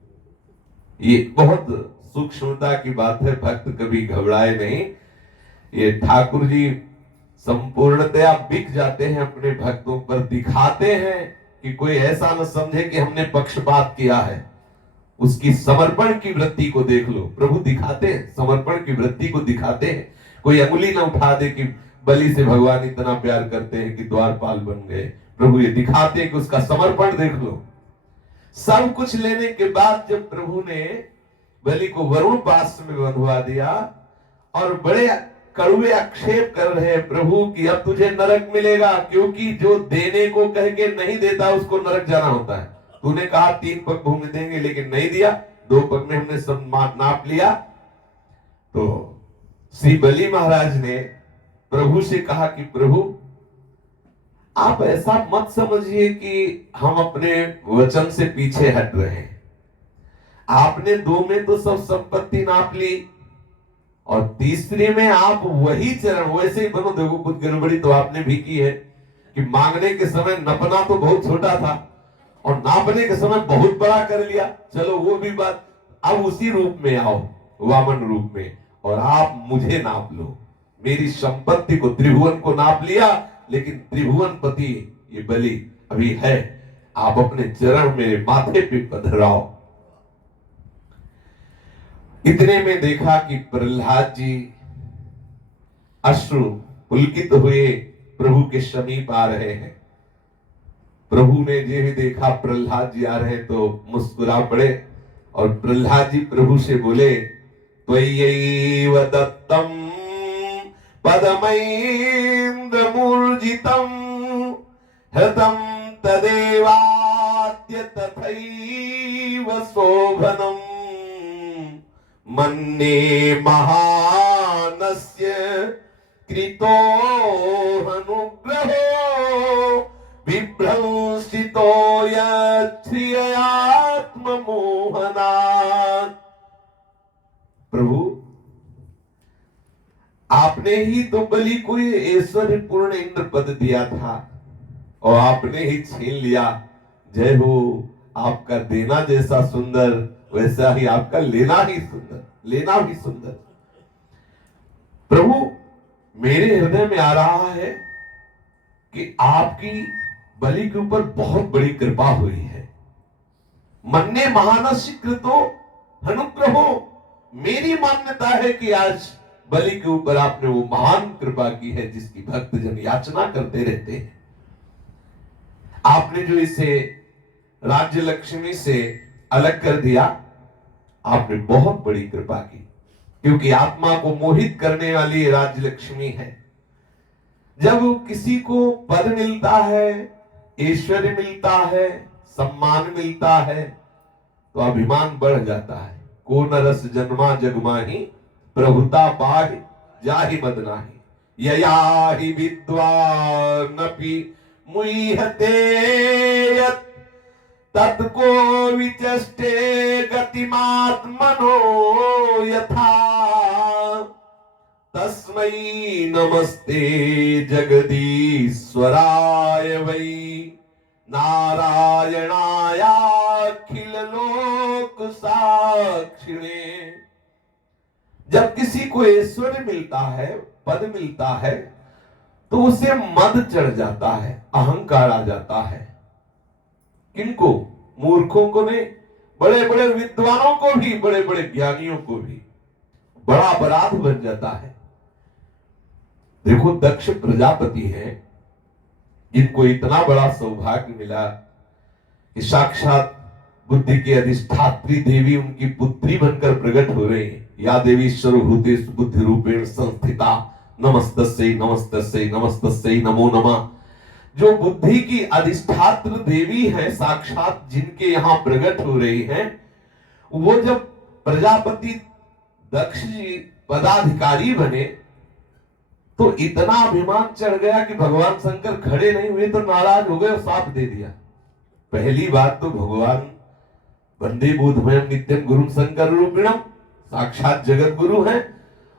ये बहुत सूक्ष्मता की बात है, भक्त कभी घबराए नहीं। ये ठाकुर जी संपूर्णतया बिक जाते हैं अपने भक्तों पर, दिखाते हैं कि कोई ऐसा न समझे कि हमने पक्षपात किया है। उसकी समर्पण की वृत्ति को देख लो, प्रभु दिखाते हैं, समर्पण की वृत्ति को दिखाते हैं। कोई अंगुली ना उठा दे कि बलि से भगवान इतना प्यार करते हैं कि द्वारपाल बन गए। प्रभु ये दिखाते हैं कि उसका समर्पण देख लो। सब कुछ लेने के बाद जब प्रभु ने बलि को वरुण पास में बंधवा दिया और बड़े कड़वे आक्षेप कर रहे हैं प्रभु कि अब तुझे नरक मिलेगा, क्योंकि जो देने को कह के नहीं देता उसको नरक जाना होता है। तूने कहा 3 पग भूमि देंगे लेकिन नहीं दिया, 2 पग में हमने सब नाप लिया। तो श्री बलि महाराज ने प्रभु से कहा कि प्रभु आप ऐसा मत समझिए कि हम अपने वचन से पीछे हट रहे हैं। आपने 2 में तो सब संपत्ति नाप ली और तीसरे में आप वही चरण वैसे ही बनो। देखो कुछ गड़बड़ी तो आपने भी की है कि मांगने के समय नपना तो बहुत छोटा था और नापने के समय बहुत बड़ा कर लिया। चलो वो भी बात, अब उसी रूप में आओ, वामन रूप में, और आप मुझे नाप लो। मेरी संपत्ति को, त्रिभुवन को नाप लिया, लेकिन त्रिभुवन पति ये बलि अभी है, आप अपने चरण मेरे माथे पे पधराओ। इतने में देखा कि प्रहलाद जी अश्रु पुलकित हुए प्रभु के समीप आ रहे हैं। प्रभु ने ये भी देखा प्रहलाद जी आ रहे हैं तो मुस्कुरा पड़े और प्रहलाद जी प्रभु से बोले, त्वयैव दत्तम पदमैन्द्रमूर्जितम हृतं तदेवाद्य तथैव शोभनम् मन्ये महानस्य कृतोऽनुग्रहो विभ्रंसितो यत्श्रियात्ममोहनात्। प्रभु आपने ही तो बलि को ऐश्वर्य पूर्ण इंद्र पद दिया था और आपने ही छीन लिया। जय हो, आपका देना जैसा सुंदर वैसा ही आपका लेना ही सुंदर, लेना भी सुंदर। प्रभु मेरे हृदय में आ रहा है कि आपकी बलि के ऊपर बहुत बड़ी कृपा हुई है। मन्ने महानस्य कृतो अनुग्रहो, मेरी मान्यता है कि आज बलि के ऊपर आपने वो महान कृपा की है जिसकी भक्तजन याचना करते रहते हैं। आपने जो इसे राज्य लक्ष्मी से अलग कर दिया, आपने बहुत बड़ी कृपा की, क्योंकि आत्मा को मोहित करने वाली राज्य लक्ष्मी है। जब किसी को पद मिलता है, ऐश्वर्य मिलता है, सम्मान मिलता है तो अभिमान बढ़ जाता है। को नरस जन्मा जगमाही प्रभुता पाहि जाहि मद नाही ययाहि विद्वानपि मुह्यते यत् तत्को विचष्टे गतिमात्मनो यथा तस्मै नमस्ते जगदीश्वराय वै नारायणायाखिल लोक साक्षिणे। जब किसी को ऐश्वर्य मिलता है, पद मिलता है, तो उसे मद चढ़ जाता है, अहंकार आ जाता है। किनको? मूर्खों को नहीं, बड़े बड़े विद्वानों को भी, बड़े बड़े ज्ञानियों को भी बड़ा अपराध बन जाता है। देखो दक्ष प्रजापति है, इनको इतना बड़ा सौभाग्य मिला कि साक्षात बुद्धि की अधिष्ठात्री देवी उनकी पुत्री बनकर प्रकट हो रही है। या देवी सर्वभूतेषु बुद्धि रूपेण संस्थिता नमस्तस्यै नमस्तस्यै नमस्तस्यै नमो नमः। जो बुद्धि की अधिष्ठात्र देवी है, साक्षात जिनके यहां प्रकट हो रही है, वो जब प्रजापति दक्ष जी पदाधिकारी बने तो इतना अभिमान चढ़ गया कि भगवान शंकर खड़े नहीं हुए तो नाराज हो गए और साथ दे दिया। पहली बात तो भगवान वंदे बोधमयं नित्यं गुरुं शंकर रूपिणम, साक्षात जगत गुरु हैं।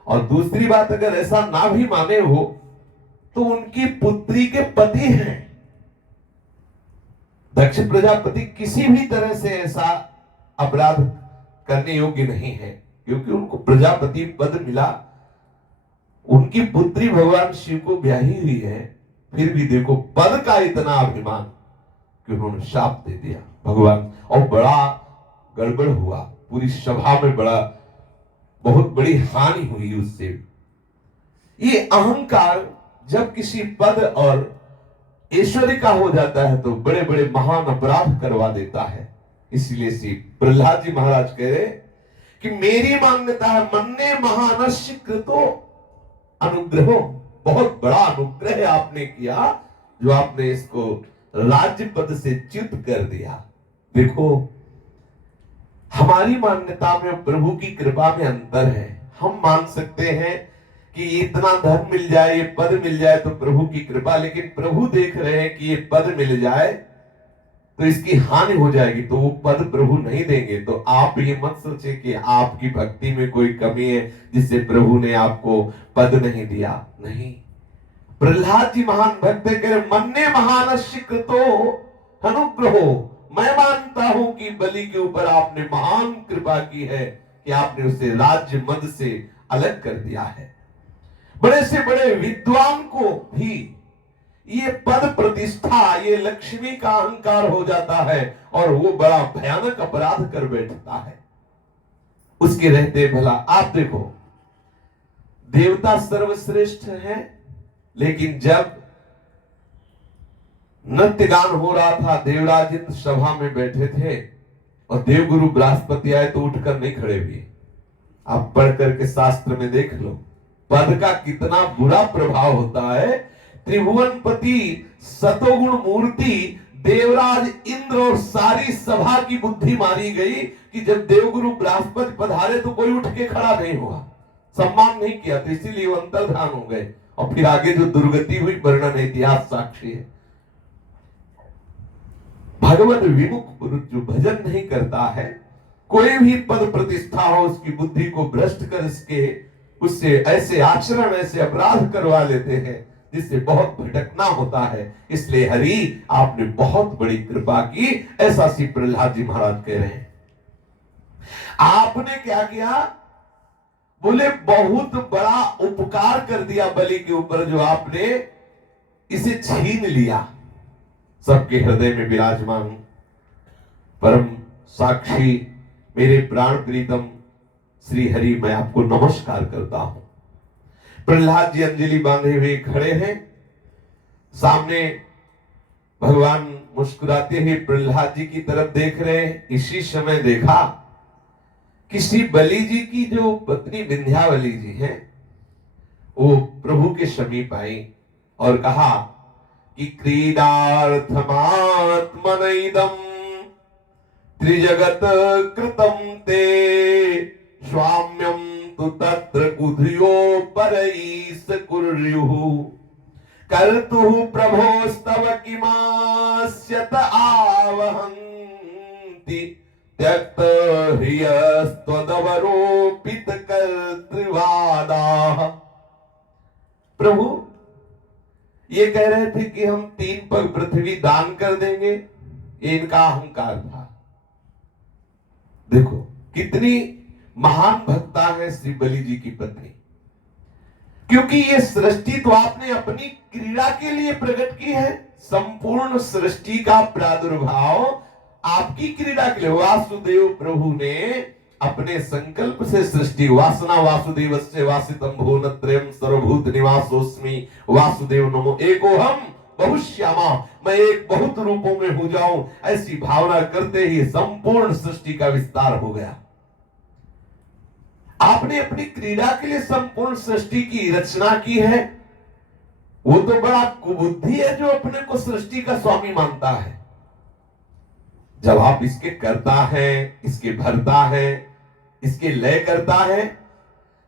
और दूसरी बात, अगर ऐसा ना भी माने हो तो उनकी पुत्री के पति हैं, दक्ष प्रजापति किसी भी तरह से ऐसा अपराध करने योग्य नहीं है, क्योंकि उनको प्रजापति पद मिला, उनकी पुत्री भगवान शिव को ब्याही हुई है, फिर भी देखो पद का इतना अभिमान कि उन्होंने शाप दे दिया भगवान, और बड़ा गड़बड़ हुआ, पूरी सभा में बहुत बड़ी हानि हुई उससे। ये अहंकार जब किसी पद और ऐश्वर्य का हो जाता है तो बड़े बड़े महान अपराध करवा देता है। इसलिए श्री प्रहलाद जी महाराज कह रहे कि मेरी मान्यता है मन्ने महानस्य कृतो अनुग्रहो, बहुत बड़ा अनुग्रह आपने किया जो आपने इसको राज्य पद से च्युत कर दिया। देखो हमारी मान्यता में प्रभु की कृपा में अंतर है। हम मान सकते हैं कि इतना धन मिल जाए, ये पद मिल जाए तो प्रभु की कृपा, लेकिन प्रभु देख रहे हैं कि ये पद मिल जाए तो इसकी हानि हो जाएगी, तो वो पद प्रभु नहीं देंगे। तो आप ये मत सोचे कि आपकी भक्ति में कोई कमी है जिससे प्रभु ने आपको पद नहीं दिया, नहीं। प्रहलाद जी महान भक्त है, मन्ने महानस्य कृतो अनुग्रहो, मैं मानता हूं कि बलि के ऊपर आपने महान कृपा की है कि आपने उसे राज्य मद से अलग कर दिया है। बड़े से बड़े विद्वान को भी ये पद प्रतिष्ठा, ये लक्ष्मी का अहंकार हो जाता है और वो बड़ा भयानक अपराध कर बैठता है। उसके रहते भला आप देखो, देवता सर्वश्रेष्ठ है, लेकिन जब नृत्य गान हो रहा था, देवराज इंद्र सभा में बैठे थे और देवगुरु बृहस्पति आए तो उठकर नहीं खड़े हुए। आप पढ़ करके शास्त्र में देख लो पद का कितना बुरा प्रभाव होता है। त्रिभुवनपति सतोगुण मूर्ति देवराज इंद्र और सारी सभा की बुद्धि मारी गई कि जब देवगुरु बृहस्पति पधारे तो कोई उठ के खड़ा नहीं हुआ, सम्मान नहीं किया, तो इसीलिए वो अंतर्धान हो गए। और फिर आगे जो दुर्गति हुई वर्णन इतिहास साक्षी है। भगवत विमुख पुरुष जो भजन नहीं करता है, कोई भी पद प्रतिष्ठा हो, उसकी बुद्धि को भ्रष्ट कर उससे ऐसे आचरण, ऐसे अपराध करवा लेते हैं जिससे बहुत भटकना होता है। इसलिए हरि आपने बहुत बड़ी कृपा की, ऐसा श्री प्रहलाद जी महाराज कह रहे हैं। आपने क्या किया? बोले बहुत बड़ा उपकार कर दिया बलि के ऊपर, जो आपने इसे छीन लिया। सबके हृदय में विराजमान परम साक्षी मेरे प्राण प्रीतम श्री हरि, मैं आपको नमस्कार करता हूं। प्रहलाद जी अंजलि बांधे हुए खड़े हैं, सामने भगवान मुस्कुराते हुए प्रहलाद जी की तरफ देख रहे हैं। इसी समय देखा कि श्री बलि जी की जो पत्नी विंध्यावली जी हैं, वो प्रभु के समीप आई और कहा कि क्रीडार्थमात्मनैदं त्रिजगत कृतं ते स्वाम्यं तु तत्र कुधियो परैस कुर्युः कर्तुः प्रभोस्तव किमास्यत आवहन्ति त्यक्त ह्रियस्त्वदवरोपित कर्तृवादाः। प्रभु ये कह रहे थे कि हम 3 पग पृथ्वी दान कर देंगे, ये इनका अहंकार था। देखो कितनी महान भक्ता है श्री बलि जी की पत्नी, क्योंकि ये सृष्टि तो आपने अपनी क्रीड़ा के लिए प्रकट की है। संपूर्ण सृष्टि का प्रादुर्भाव आपकी क्रीड़ा के लिए वासुदेव प्रभु ने अपने संकल्प से सृष्टि, वासना वासुदेवस्य वासितम भुवनत्रयम् सर्वभूत निवासोस्मि वासुदेव नमो एकोहम बहुश्यामा, मैं एक बहुत रूपों में हो जाऊं, ऐसी भावना करते ही संपूर्ण सृष्टि का विस्तार हो गया। आपने अपनी क्रीड़ा के लिए संपूर्ण सृष्टि की रचना की है। वो तो बड़ा कुबुद्धि है जो अपने को सृष्टि का स्वामी मानता है। जब आप इसके करता है, इसके भरता है, इसके लय करता है,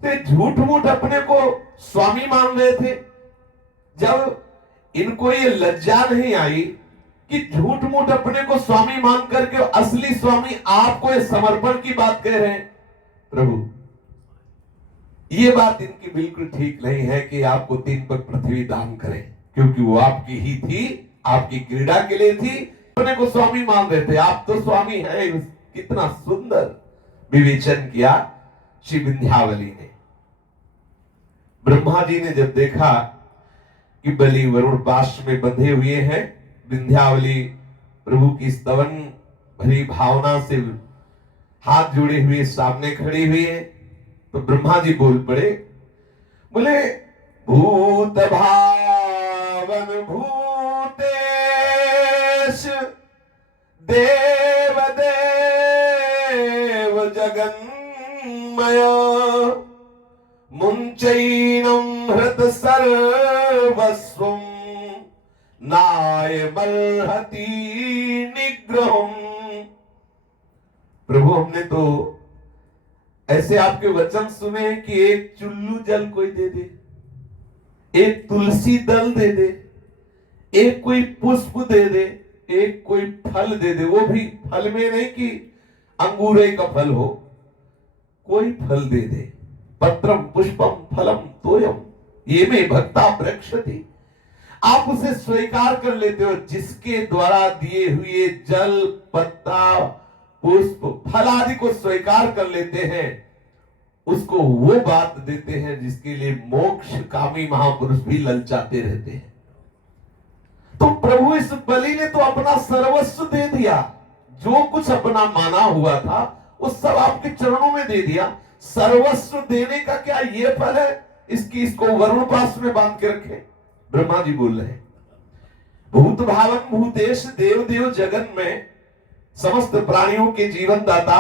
तो झूठ मूठ अपने को स्वामी मान रहे थे। जब इनको ये लज्जा नहीं आई कि झूठ मूठ अपने को स्वामी मान करके असली स्वामी आपको ये समर्पण की बात कह रहे हैं, प्रभु ये बात इनकी बिल्कुल ठीक नहीं है कि आपको 3 पग पृथ्वी दान करें, क्योंकि वो आपकी ही थी, आपकी क्रीड़ा के लिए थी। अपने को स्वामी मान रहे थे, आप तो स्वामी है। कितना सुंदर विवेचन किया श्री विंध्यावली ने। ब्रह्मा जी ने जब देखा कि बलि वरुण पाश में बंधे हुए हैं, विंध्यावली प्रभु की स्तवन भरी भावना से हाथ जोड़े हुए सामने खड़ी हुई है, तो ब्रह्मा जी बोल पड़े, बोले भूत भावन भूतेश देव देव जगन्मय मुंचैनं हृत सर्वस्वं नायमर्हति निग्रहम्। प्रभु हमने तो ऐसे आपके वचन सुने हैं कि एक चुल्लू जल कोई दे दे, एक तुलसी दल दे दे, एक कोई पुष्प दे दे, एक कोई फल दे दे, वो भी फल में नहीं कि अंगूरे का फल हो, कोई फल दे दे। पत्रम पुष्पम फलम तोयम ये में भक्ता प्रक्षति। आप उसे स्वीकार कर लेते हो, जिसके द्वारा दिए हुए जल पत्ता पुष्प फल आदि को स्वीकार कर लेते हैं, उसको वो बात देते हैं जिसके लिए मोक्ष कामी महापुरुष भी ललचाते रहते हैं। तो प्रभु इस बलि ने तो अपना सर्वस्व दे दिया, जो कुछ अपना माना हुआ था वो सब आपके चरणों में दे दिया। सर्वस्व देने का क्या ये फल है इसको वरुण पाश में बांध के रखे। ब्रह्मा जी बोल रहे हैं, भूत भावन भूतेश देव देव जगन में समस्त प्राणियों के जीवन दाता,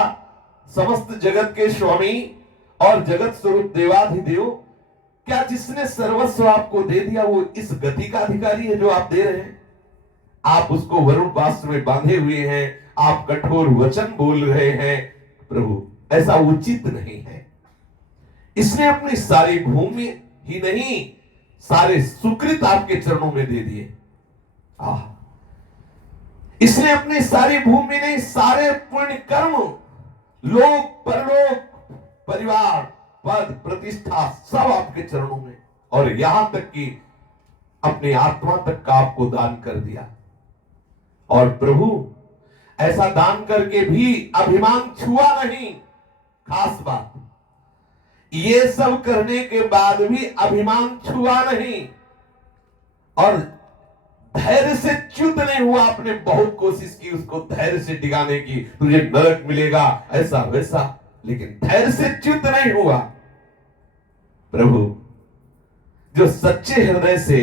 समस्त जगत के स्वामी और जगत स्वरूप देवाधिदेव, क्या जिसने सर्वस्व आपको दे दिया वो इस गति का अधिकारी है जो आप दे रहे हैं? आप उसको वरुण पाश में बांधे हुए हैं, आप कठोर वचन बोल रहे हैं। प्रभु ऐसा उचित नहीं है। इसने अपनी सारी भूमि ही नहीं सारे सुकृत आपके चरणों में दे दिए। इसने अपनी सारी भूमि नहीं सारे पुण्य कर्म, लोक परलोक, परिवार, पद, प्रतिष्ठा सब आपके चरणों में, और यहां तक कि अपनी आत्मा तक का आपको दान कर दिया। और प्रभु ऐसा दान करके भी अभिमान छुआ नहीं। खास बात, ये सब करने के बाद भी अभिमान छुआ नहीं और धैर्य से च्युत नहीं हुआ। आपने बहुत कोशिश की उसको धैर्य से डिगाने की, तुझे नरक मिलेगा ऐसा वैसा, लेकिन धैर्य से च्युत नहीं हुआ। प्रभु जो सच्चे हृदय से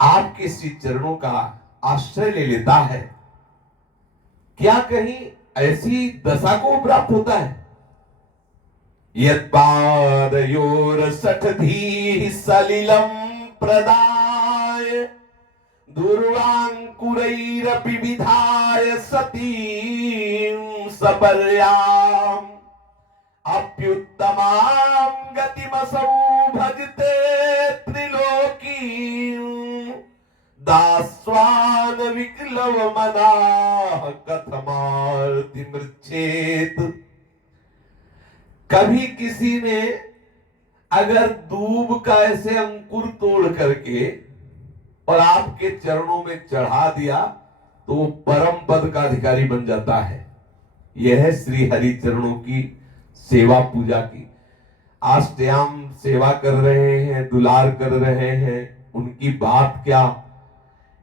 आपके श्री चरणों का आश्रय ले लेता है, क्या कहीं ऐसी दशा को प्राप्त होता है? यत्पादयोर सठधी सलिलम प्रदाय दुर्वांकुरैरपि विधाय सतीं सपर्याम् अप्युत्तमां गतिमसौ भजते त्रिलोकीं दास्वान विक्लव मनाः कथमार्ति मृच्छेत। कभी किसी ने अगर दूब का ऐसे अंकुर तोड़ करके और आपके चरणों में चढ़ा दिया तो वो परम पद का अधिकारी बन जाता है। यह है श्री हरि चरणों की सेवा पूजा की। आष्टयाम सेवा कर रहे हैं, दुलार कर रहे हैं, उनकी बात क्या।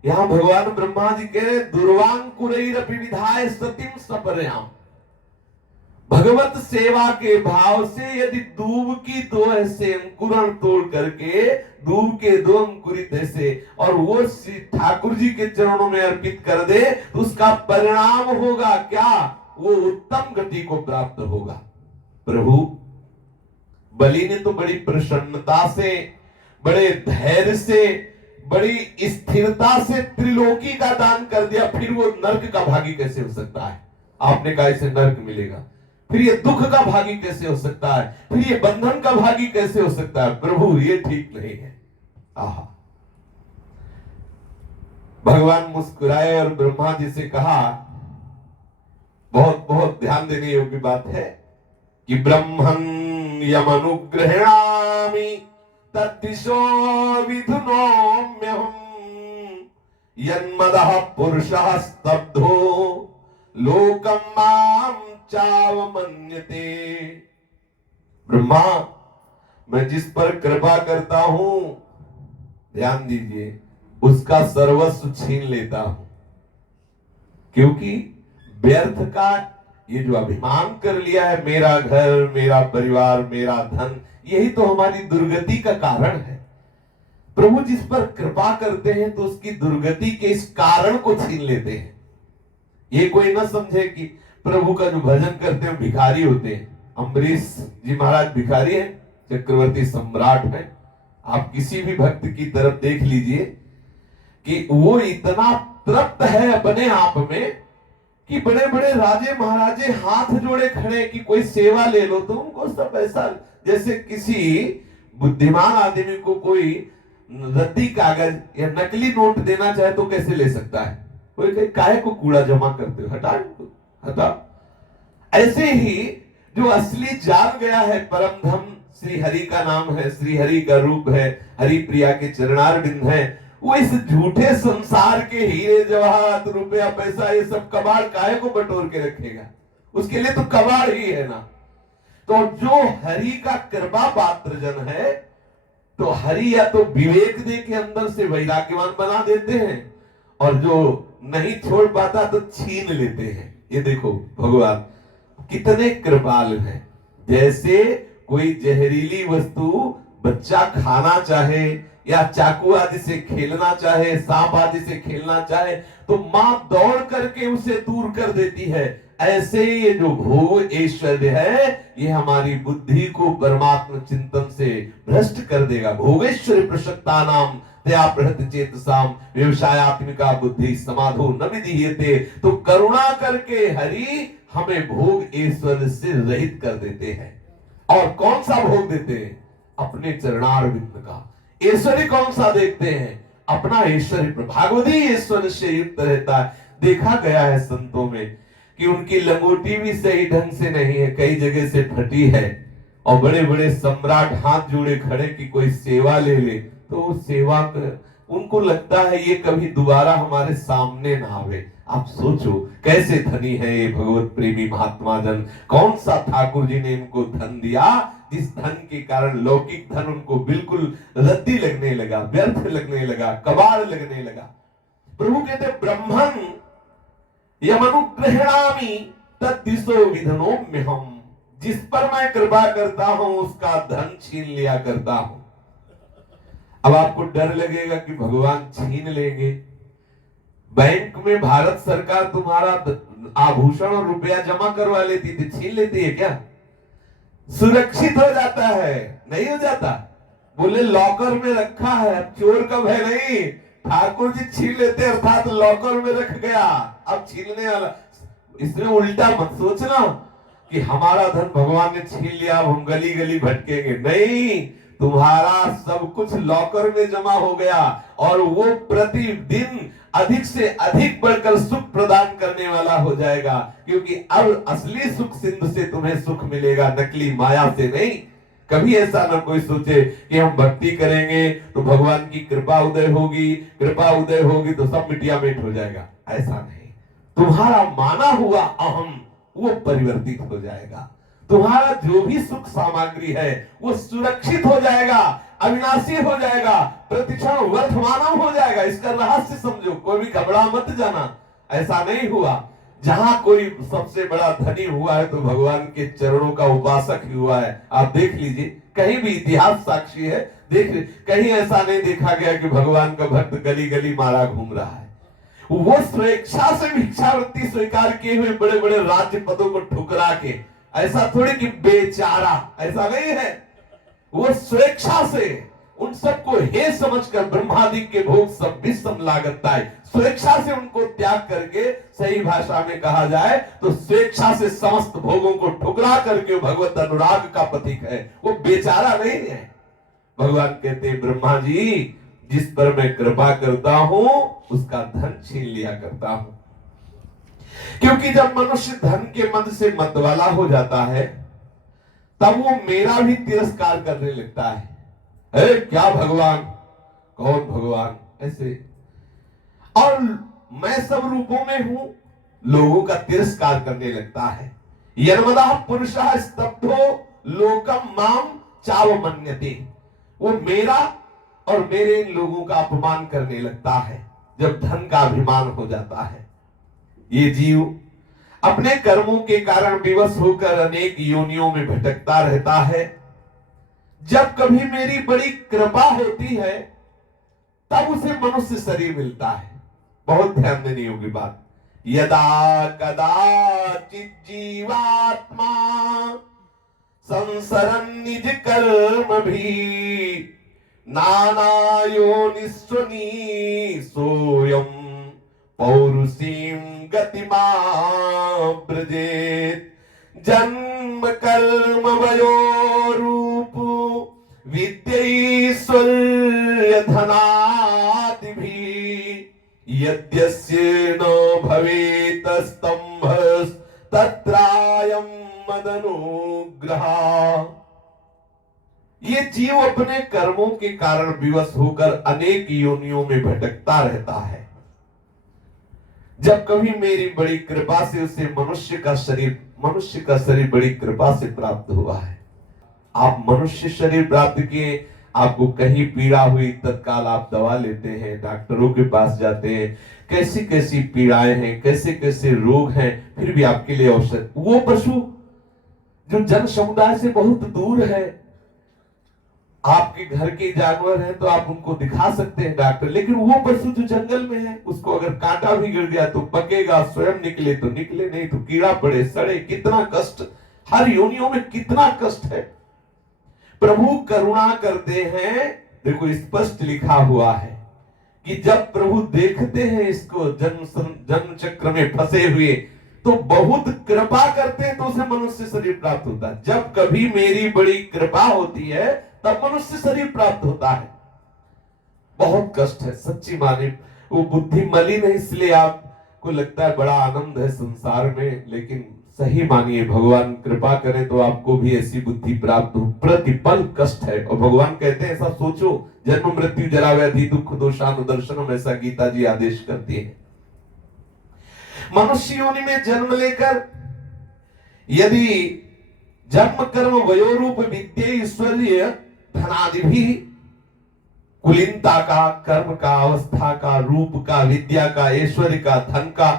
यहां भगवान ब्रह्मा जी कह रहे दुर्वांकुरैरपि विधाय सतीं सपर्याम्। भगवत सेवा के भाव से यदि दूब की दो ऐसे अंकुरण तोड़ करके दूब के दो अंकुरित ऐसे और वो श्री ठाकुर जी के चरणों में अर्पित कर दे तो उसका परिणाम होगा क्या? वो उत्तम गति को प्राप्त होगा। प्रभु बलि ने तो बड़ी प्रसन्नता से, बड़े धैर्य से, बड़ी स्थिरता से त्रिलोकी का दान कर दिया, फिर वो नरक का भागी कैसे हो सकता है? आपने कहा इसे नरक मिलेगा, फिर ये दुख का भागी कैसे हो सकता है, फिर ये बंधन का भागी कैसे हो सकता है? प्रभु ये ठीक नहीं है। आहा, भगवान मुस्कुराए और ब्रह्मा जी से कहा, बहुत बहुत ध्यान देने योग्य बात है कि ब्रह्मन् यमनुग्रहामि तद्दिशो विधुनोम्यहम् यन्मदः पुरुषः स्तब्धो लोकम माम चावमन्यते। ब्रह्मा, मैं जिस पर कृपा करता हूं, ध्यान दीजिए, उसका सर्वस्व छीन लेता हूं, क्योंकि व्यर्थ का ये जो अभिमान कर लिया है, मेरा घर, मेरा परिवार, मेरा धन, यही तो हमारी दुर्गति का कारण है। प्रभु जिस पर कृपा करते हैं तो उसकी दुर्गति के इस कारण को छीन लेते हैं। ये कोई ना समझे कि प्रभु का जो भजन करते हैं भिखारी होते हैं। अम्बरीश जी महाराज भिखारी हैं, चक्रवर्ती सम्राट हैं। आप किसी भी भक्त की तरफ देख लीजिए कि वो इतना तृप्त है अपने आप में कि बड़े बड़े राजे महाराजे हाथ जोड़े खड़े कि कोई सेवा ले लो, तो उनको सब ऐसा जैसे किसी बुद्धिमान आदमी को कोई रद्दी कागज या नकली नोट देना चाहे तो कैसे ले सकता है। कोई कहे काहे को कूड़ा जमा करते हो, हटा हटा। ऐसे ही जो असली जान गया है परम धम श्री हरि का नाम है, श्री हरि का रूप है, हरि प्रिया के चरणार बिंद है, वो इस झूठे संसार के हीरे जवाहरात रुपया पैसा ये सब कबाड़ काहे को बटोर के रखेगा। उसके लिए तो कबाड़ ही है ना। तो जो हरि का कृपा पात्र जन है तो हरि या तो विवेक दे के अंदर से वैराग्यवान बना देते हैं, और जो नहीं छोड़ पाता तो छीन लेते हैं। ये देखो भगवान कितने कृपाल हैं। जैसे कोई जहरीली वस्तु बच्चा खाना चाहे या चाकू आदि से खेलना चाहे, सांप आदि से खेलना चाहे, तो मां दौड़ करके उसे दूर कर देती है। ऐसे ये जो भोग ऐश्वर्य है ये हमारी बुद्धि को परमात्मा चिंतन से भ्रष्ट कर देगा। भोगेश्वरी प्रशक्ता नाम तया प्रहत चेतसाम व्यवसायात्मिका बुद्धि समाधो न विधीयते। तो करुणा करके हरि हमें भोग ऐश्वर्य से रहित कर देते हैं। और कौन सा भोग देते हैं? अपने चरणारविंद का। ऐश्वर्य कौन सा देखते हैं? अपना ऐश्वर्य, भागवती ऐश्वर्य से युक्त रहता है। देखा गया है संतों में कि उनकी लंगोटी भी सही ढंग से नहीं है, कई जगह से फटी है, और बड़े बड़े सम्राट हाथ जोड़े खड़े कि कोई सेवा ले ले, तो सेवा उनको लगता है ये कभी दोबारा हमारे सामने ना आवे। आप सोचो कैसे धनी है ये भगवत प्रेमी महात्मा जन। कौन सा ठाकुर जी ने इनको धन दिया जिस धन के कारण लौकिक धन उनको बिल्कुल रद्दी लगने लगा, व्यर्थ लगने लगा, कबाड़ लगने लगा। प्रभु कहते ब्रह्मन यमनुग्रहणामि तद्दिशो विधनोम्यहम्। जिस पर मैं कृपा करता हूं उसका धन छीन लिया करता हूं। अब आपको डर लगेगा कि भगवान छीन लेंगे। बैंक में भारत सरकार तुम्हारा आभूषण और रुपया जमा करवा लेती थी, छीन लेती है क्या? सुरक्षित हो जाता है, नहीं हो जाता? बोले लॉकर में रखा है, चोर का भय नहीं, ठाकुर जी छीन लेते, अर्थात लॉकर में रख गया, अब छीनने वाला। इसमें उल्टा मत सोचना कि हमारा धन भगवान ने छीन लिया, हम गली गली भटकेंगे। नहीं, तुम्हारा सब कुछ लॉकर में जमा हो गया, और वो प्रतिदिन अधिक से अधिक बढ़कर सुख प्रदान करने वाला हो जाएगा। क्योंकि अब असली सुख सिंधु से तुम्हें सुख मिलेगा, नकली माया से नहीं। कभी ऐसा ना कोई सोचे कि हम भक्ति करेंगे तो भगवान की कृपा उदय होगी, कृपा उदय होगी तो सब मिटिया मिट हो जाएगा। ऐसा नहीं। तुम्हारा माना हुआ अहम वो परिवर्तित हो जाएगा। तुम्हारा जो भी सुख सामग्री है वो सुरक्षित हो जाएगा, अविनाशी हो जाएगा, प्रतिक्षण वर्तमानम हो जाएगा। इसका रहस्य समझो, कोई भी घबरा मत जाना। ऐसा नहीं हुआ। जहां कोई सबसे बड़ा धनी हुआ है तो भगवान के चरणों का उपासक ही हुआ है। आप देख लीजिए, कहीं भी इतिहास साक्षी है, देख कहीं ऐसा नहीं देखा गया कि भगवान का भक्त गली गली मारा घूम रहा है। वो स्वेच्छा से भिक्षावृत्ति स्वीकार किए हुए बड़े बड़े राज्य पदों को ठुकरा के, ऐसा थोड़ी कि बेचारा, ऐसा नहीं है। वो स्वेच्छा से उन सबको हे समझकर ब्रह्मादि के भोग सब विषम लागता है, स्वेच्छा से उनको त्याग करके, सही भाषा में कहा जाए तो स्वेच्छा से समस्त भोगों को ठुकरा करके भगवत अनुराग का प्रतीक है। वो बेचारा नहीं है। भगवान कहते ब्रह्मा जी जिस पर मैं कृपा करता हूं उसका धन छीन लिया करता हूं। क्योंकि जब मनुष्य धन के मद से मतवाला हो जाता है तब वो मेरा भी तिरस्कार करने लगता है। अरे क्या भगवान, कौन भगवान, ऐसे। और मैं सब रूपों में हूं, लोगों का तिरस्कार करने लगता है। यन्मदा पुरुषः स्तब्धो लोकम माम चावमन्यते, वो मेरा और मेरे इन लोगों का अपमान करने लगता है जब धन का अभिमान हो जाता है। ये जीव अपने कर्मों के कारण विवश होकर अनेक योनियों में भटकता रहता है। जब कभी मेरी बड़ी कृपा होती है तब उसे मनुष्य शरीर मिलता है। बहुत ध्यान देने योग्य बात, यदा कदाचित जीवात्मा संसरन निज कर्म भी नाना योनिस्वनी सोयम पौरुषीम गतिमा ब्रजेत जन्म कर्म वयो रूप विद्यैश्वर्य धनादि भी यद्यस्य न भवेत स्तंभस् तत्रायं मदनुग्रह। ये जीव अपने कर्मों के कारण विवश होकर अनेक योनियों में भटकता रहता है। जब कभी मेरी बड़ी कृपा से उसे मनुष्य का शरीर बड़ी कृपा से प्राप्त हुआ है। आप मनुष्य शरीर प्राप्त किए, आपको कहीं पीड़ा हुई, तत्काल आप दवा लेते हैं, डॉक्टरों के पास जाते हैं, कैसी कैसी पीड़ाएं हैं, कैसे कैसे रोग हैं, फिर भी आपके लिए औषध। वो पशु जो जन समुदाय से बहुत दूर है, आपके घर के जानवर हैं तो आप उनको दिखा सकते हैं डॉक्टर, लेकिन वो पशु जो जंगल में है, उसको अगर कांटा भी गिर गया तो पकेगा, स्वयं निकले तो निकले, नहीं तो कीड़ा पड़े, सड़े, कितना कष्ट, हर योनियों में कितना कष्ट है। प्रभु करुणा करते हैं। देखो स्पष्ट लिखा हुआ है कि जब प्रभु देखते हैं इसको जन्म चक्र में फंसे हुए तो बहुत कृपा करते हैं, तो उसे मनुष्य शरीर प्राप्त होता है। जब कभी मेरी बड़ी कृपा होती है तब मनुष्य शरीर प्राप्त होता है। बहुत कष्ट है सच्ची माने, वो बुद्धि मलिन है इसलिए आपको लगता है बड़ा आनंद है संसार में, लेकिन सही मानिए भगवान कृपा करे तो आपको भी ऐसी बुद्धि प्राप्त हो। प्रतिपल कष्ट है और भगवान कहते हैं ऐसा सोचो, जन्म मृत्यु जरा व्याधि दुख दोषानुदर्शनम, ऐसा गीता जी आदेश करती है। मनुष्य योनि में जन्म लेकर यदि जन्म कर्म वयोरूप विद्या ऐश्वर्य धनादि भी, कुलीनता का, कर्म का, अवस्था का, रूप का, विद्या का, ऐश्वर्य का, धन का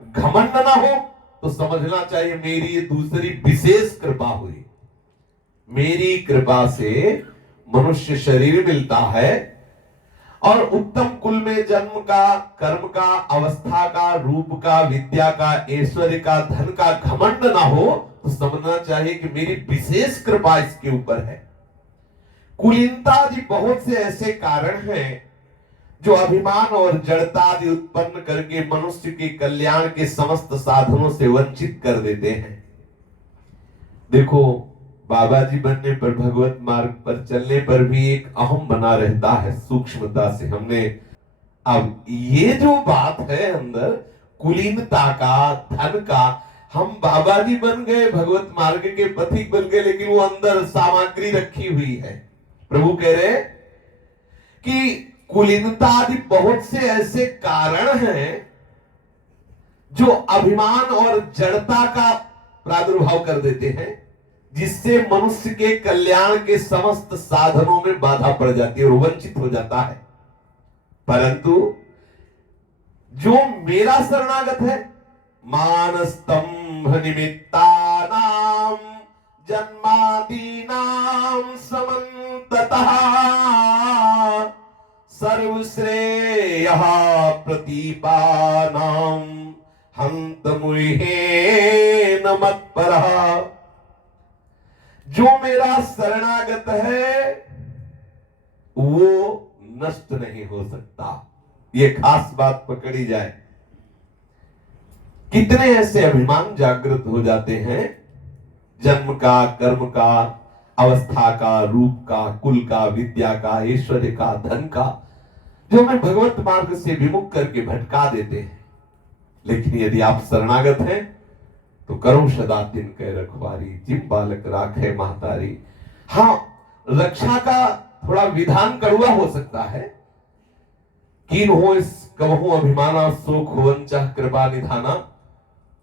घमंड ना हो तो समझना चाहिए मेरी ये दूसरी विशेष कृपा हुई। मेरी कृपा से मनुष्य शरीर मिलता है और उत्तम कुल में जन्म का, कर्म का, अवस्था का, रूप का, विद्या का, ऐश्वर्य का, धन का घमंड ना हो तो समझना चाहिए कि मेरी विशेष कृपा इसके ऊपर है। कुलीनता आदि बहुत से ऐसे कारण हैं जो अभिमान और जड़ता आदि उत्पन्न करके मनुष्य के कल्याण के समस्त साधनों से वंचित कर देते हैं। देखो बाबा जी बनने पर, भगवत मार्ग पर चलने पर भी एक अहम बना रहता है सूक्ष्मता से। हमने अब ये जो बात है अंदर कुलीनता का, धन का, हम बाबा जी बन गए, भगवत मार्ग के पथिक बन गए, लेकिन वो अंदर सामग्री रखी हुई है। प्रभु कह रहे कि कुलीनता आदि बहुत से ऐसे कारण हैं जो अभिमान और जड़ता का प्रादुर्भाव कर देते हैं, जिससे मनुष्य के कल्याण के समस्त साधनों में बाधा पड़ जाती है और वंचित हो जाता है। परंतु जो मेरा शरणागत है, मानस्तंभ निमित्तानाम जन्मादीनाम समन्ततः सर्वश्रेयः प्रतीपानाम हन्तमुहेन मत्परः। जो मेरा शरणागत है वो नष्ट नहीं हो सकता। ये खास बात पकड़ी जाए। कितने ऐसे अभिमान जागृत हो जाते हैं, जन्म का, कर्म का, अवस्था का, रूप का, कुल का, विद्या का, ऐश्वर्य का, धन का, जो हमें भगवत मार्ग से विमुख करके भटका देते हैं। लेकिन यदि आप शरणागत हैं तो करो सदा दिन कह रखवारी, जिम बालक राखे महतारी। हाँ, रक्षा का थोड़ा विधान कड़वा हो सकता है, कीन हो इस कबहू अभिमाना शोक होवंचा कृपा निधाना,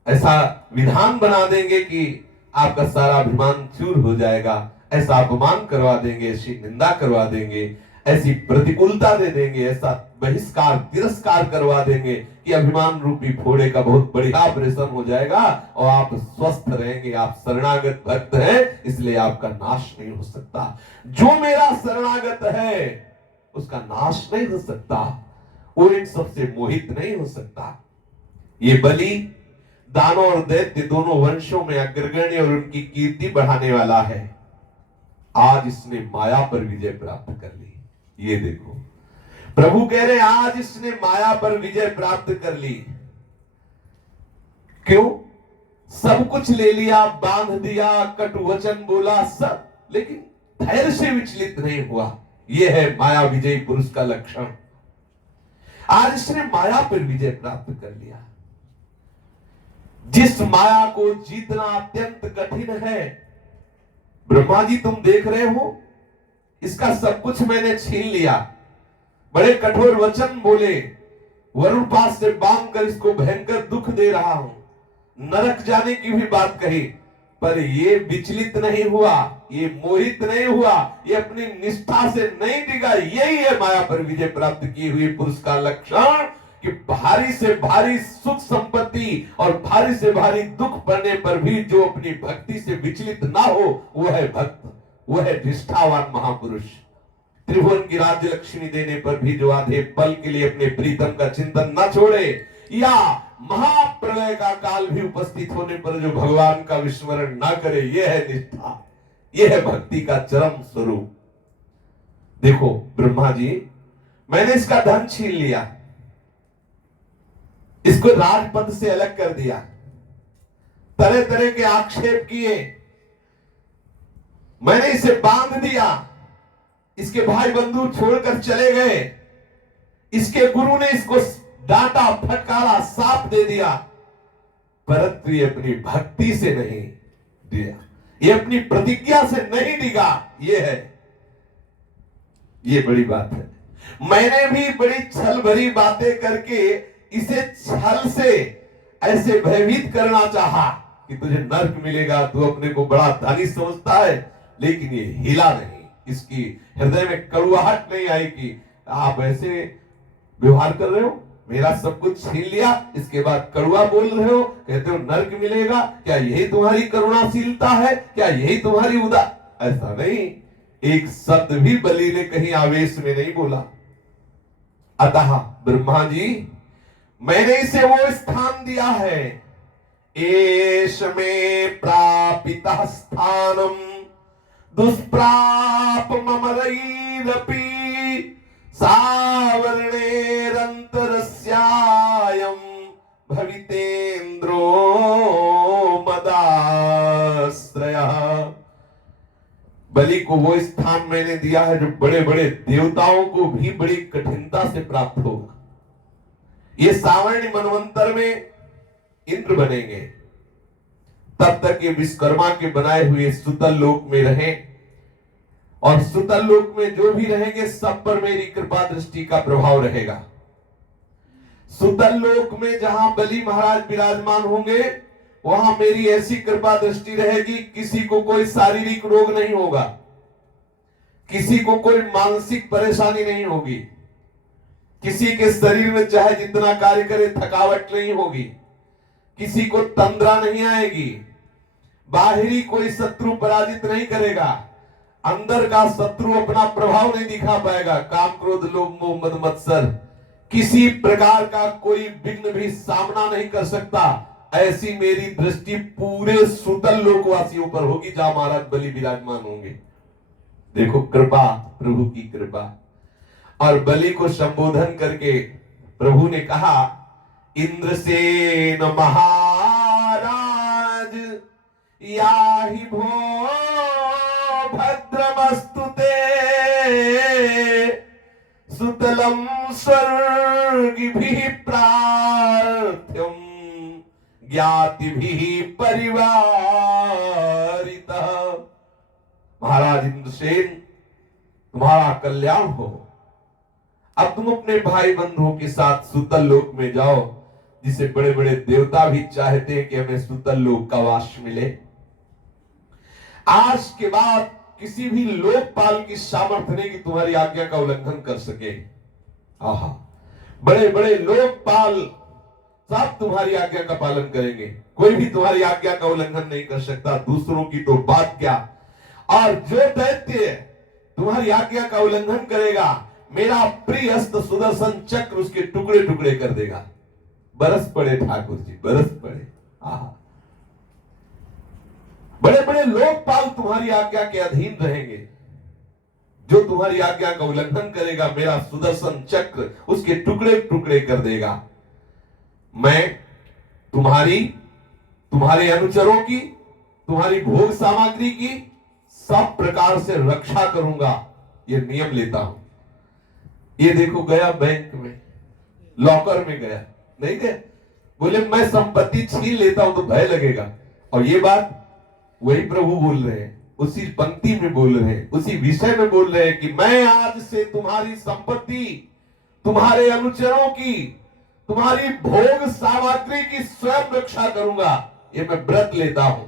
ऐसा विधान बना देंगे कि आपका सारा अभिमान चूर हो जाएगा, ऐसा अपमान करवा देंगे, ऐसी निंदा करवा देंगे, ऐसी प्रतिकूलता दे देंगे, ऐसा बहिष्कार तिरस्कार करवा देंगे कि अभिमान रूपी फोड़े का बहुत बढ़िया ऑपरेशन हो जाएगा और आप स्वस्थ रहेंगे। आप शरणागत भक्त हैं, इसलिए आपका नाश नहीं हो सकता। जो मेरा शरणागत है उसका नाश नहीं हो सकता, वो इन सबसे मोहित नहीं हो सकता। ये बलि दानव और दैत्य दोनों वंशों में अग्रगण्य और उनकी कीर्ति बढ़ाने वाला है। आज इसने माया पर विजय प्राप्त कर ली। ये देखो, प्रभु कह रहे आज इसने माया पर विजय प्राप्त कर ली। क्यों? सब कुछ ले लिया, बांध दिया, कटु वचन बोला सब, लेकिन धैर्य से विचलित नहीं हुआ। यह है माया विजयी पुरुष का लक्षण। आज इसने माया पर विजय प्राप्त कर लिया। जिस माया को जीतना अत्यंत कठिन है, ब्रह्मा जी तुम देख रहे हो, इसका सब कुछ मैंने छीन लिया, बड़े कठोर वचन बोले, वरुण पास से बांध कर इसको भयंकर दुख दे रहा हूं, नरक जाने की भी बात कही, पर ये विचलित नहीं हुआ, ये मोहित नहीं हुआ, ये अपनी निष्ठा से नहीं डिगा। यही है माया पर विजय प्राप्त की हुई पुरुष का लक्षण, कि भारी से भारी सुख संपत्ति और भारी से भारी दुख पड़ने पर भी जो अपनी भक्ति से विचलित ना हो, वह है भक्त, वह है निष्ठावान महापुरुष। त्रिभुवन की राज्य लक्ष्मी देने पर भी जो आधे पल के लिए अपने प्रीतम का चिंतन न छोड़े, या महाप्रलय का काल भी उपस्थित होने पर जो भगवान का विस्मरण न करे, यह है निष्ठा, यह है भक्ति का चरम स्वरूप। देखो ब्रह्मा जी, मैंने इसका धन छीन लिया, इसको राजपद से अलग कर दिया, तरह तरह के आक्षेप किए, मैंने इसे बांध दिया, इसके भाई बंधु छोड़कर चले गए, इसके गुरु ने इसको डांटा, फटकारा, साप दे दिया, परंतु ये अपनी भक्ति से नहीं दिया, ये अपनी प्रतिज्ञा से नहीं डिगा। ये है, ये बड़ी बात है। मैंने भी बड़ी छल भरी बातें करके इसे छल से ऐसे भयभीत करना चाहा कि तुझे नर्क मिलेगा, तू अपने को बड़ा धनी समझता है, लेकिन ये हिला नहीं, इसकी हृदय में कड़ुआहट नहीं आई कि आप ऐसे व्यवहार कर रहे हो, मेरा सब कुछ छीन लिया, इसके बाद कड़ुआ बोल रहे हो, कहते हो नर्क मिलेगा, क्या यही तुम्हारी करुणाशीलता है? क्या यही तुम्हारी ऐसा नहीं, एक शब्द भी बलि ने कहीं आवेश में नहीं बोला। अतः ब्रह्मा जी, मैंने इसे वो स्थान दिया है, एष में प्रापितः स्थानम दुष्प्राप ममरैरपि सावर्णेरंतरस्यायं भवितेन्द्रो मदाश्रयः। बलि को वो स्थान मैंने दिया है जो बड़े बड़े देवताओं को भी बड़ी कठिनता से प्राप्त होगा। ये सावर्ण मनवंतर में इंद्र बनेंगे, तब तक ये विश्वकर्मा के बनाए हुए सुतल लोक में रहें, और सुतल लोक में जो भी रहेंगे सब पर मेरी कृपा दृष्टि का प्रभाव रहेगा। सुतल लोक में जहां बलि महाराज विराजमान होंगे, वहां मेरी ऐसी कृपा दृष्टि रहेगी, किसी को कोई शारीरिक रोग नहीं होगा, किसी को कोई मानसिक परेशानी नहीं होगी, किसी के शरीर में चाहे जितना कार्य करे थकावट नहीं होगी, किसी को तंद्रा नहीं आएगी, बाहरी कोई शत्रु पराजित नहीं करेगा, अंदर का शत्रु अपना प्रभाव नहीं दिखा पाएगा, काम क्रोध लोभ मोह मद मत्सर किसी प्रकार का कोई विघ्न भी सामना नहीं कर सकता। ऐसी मेरी दृष्टि पूरे सुतल लोकवासियों पर होगी जहां महाराज बलि विराजमान होंगे। देखो कृपा, प्रभु की कृपा। और बलि को संबोधन करके प्रभु ने कहा, इंद्रसेन महाराज याहि भो भद्रमस्तुते सुतलम स्वर्गिभिः प्रार्थ्यम ज्ञातिभिः परिवारितः। महाराज इंद्रसेन, तुम्हारा कल्याण हो। अब तुम अपने भाई बंधुओं के साथ सुतल लोक में जाओ, जिसे बड़े बड़े देवता भी चाहते हैं कि हमें सुतल लोक का वास मिले। आज के बाद किसी भी लोकपाल की सामर्थ्य नहीं कि तुम्हारी आज्ञा का उल्लंघन कर सके। आहा, बड़े बड़े लोकपाल सब तुम्हारी आज्ञा का पालन करेंगे, कोई भी तुम्हारी आज्ञा का उल्लंघन नहीं कर सकता, दूसरों की तो बात क्या। और जो दैत्य तुम्हारी आज्ञा का उल्लंघन करेगा, मेरा प्रिय हस्त सुदर्शन चक्र उसके टुकड़े टुकड़े कर देगा। बरस पड़े ठाकुर जी, बरस पड़े। आहा, बड़े बड़े लोकपाल तुम्हारी आज्ञा के अधीन रहेंगे। जो तुम्हारी आज्ञा का उल्लंघन करेगा, मेरा सुदर्शन चक्र उसके टुकड़े टुकड़े कर देगा। मैं तुम्हारे अनुचरों की, तुम्हारी भोग सामग्री की सब प्रकार से रक्षा करूंगा, ये नियम लेता हूं। ये देखो, गया बैंक में, लॉकर में गया, नहीं गया, बोले मैं संपत्ति छीन लेता हूं तो भय लगेगा। और ये बात वही प्रभु बोल रहे हैं, उसी पंक्ति में बोल रहे हैं, उसी विषय में बोल रहे हैं कि मैं आज से तुम्हारी संपत्ति, तुम्हारे अनुचरों की, तुम्हारी भोग सामग्री की स्वयं रक्षा करूंगा, ये मैं व्रत लेता हूं।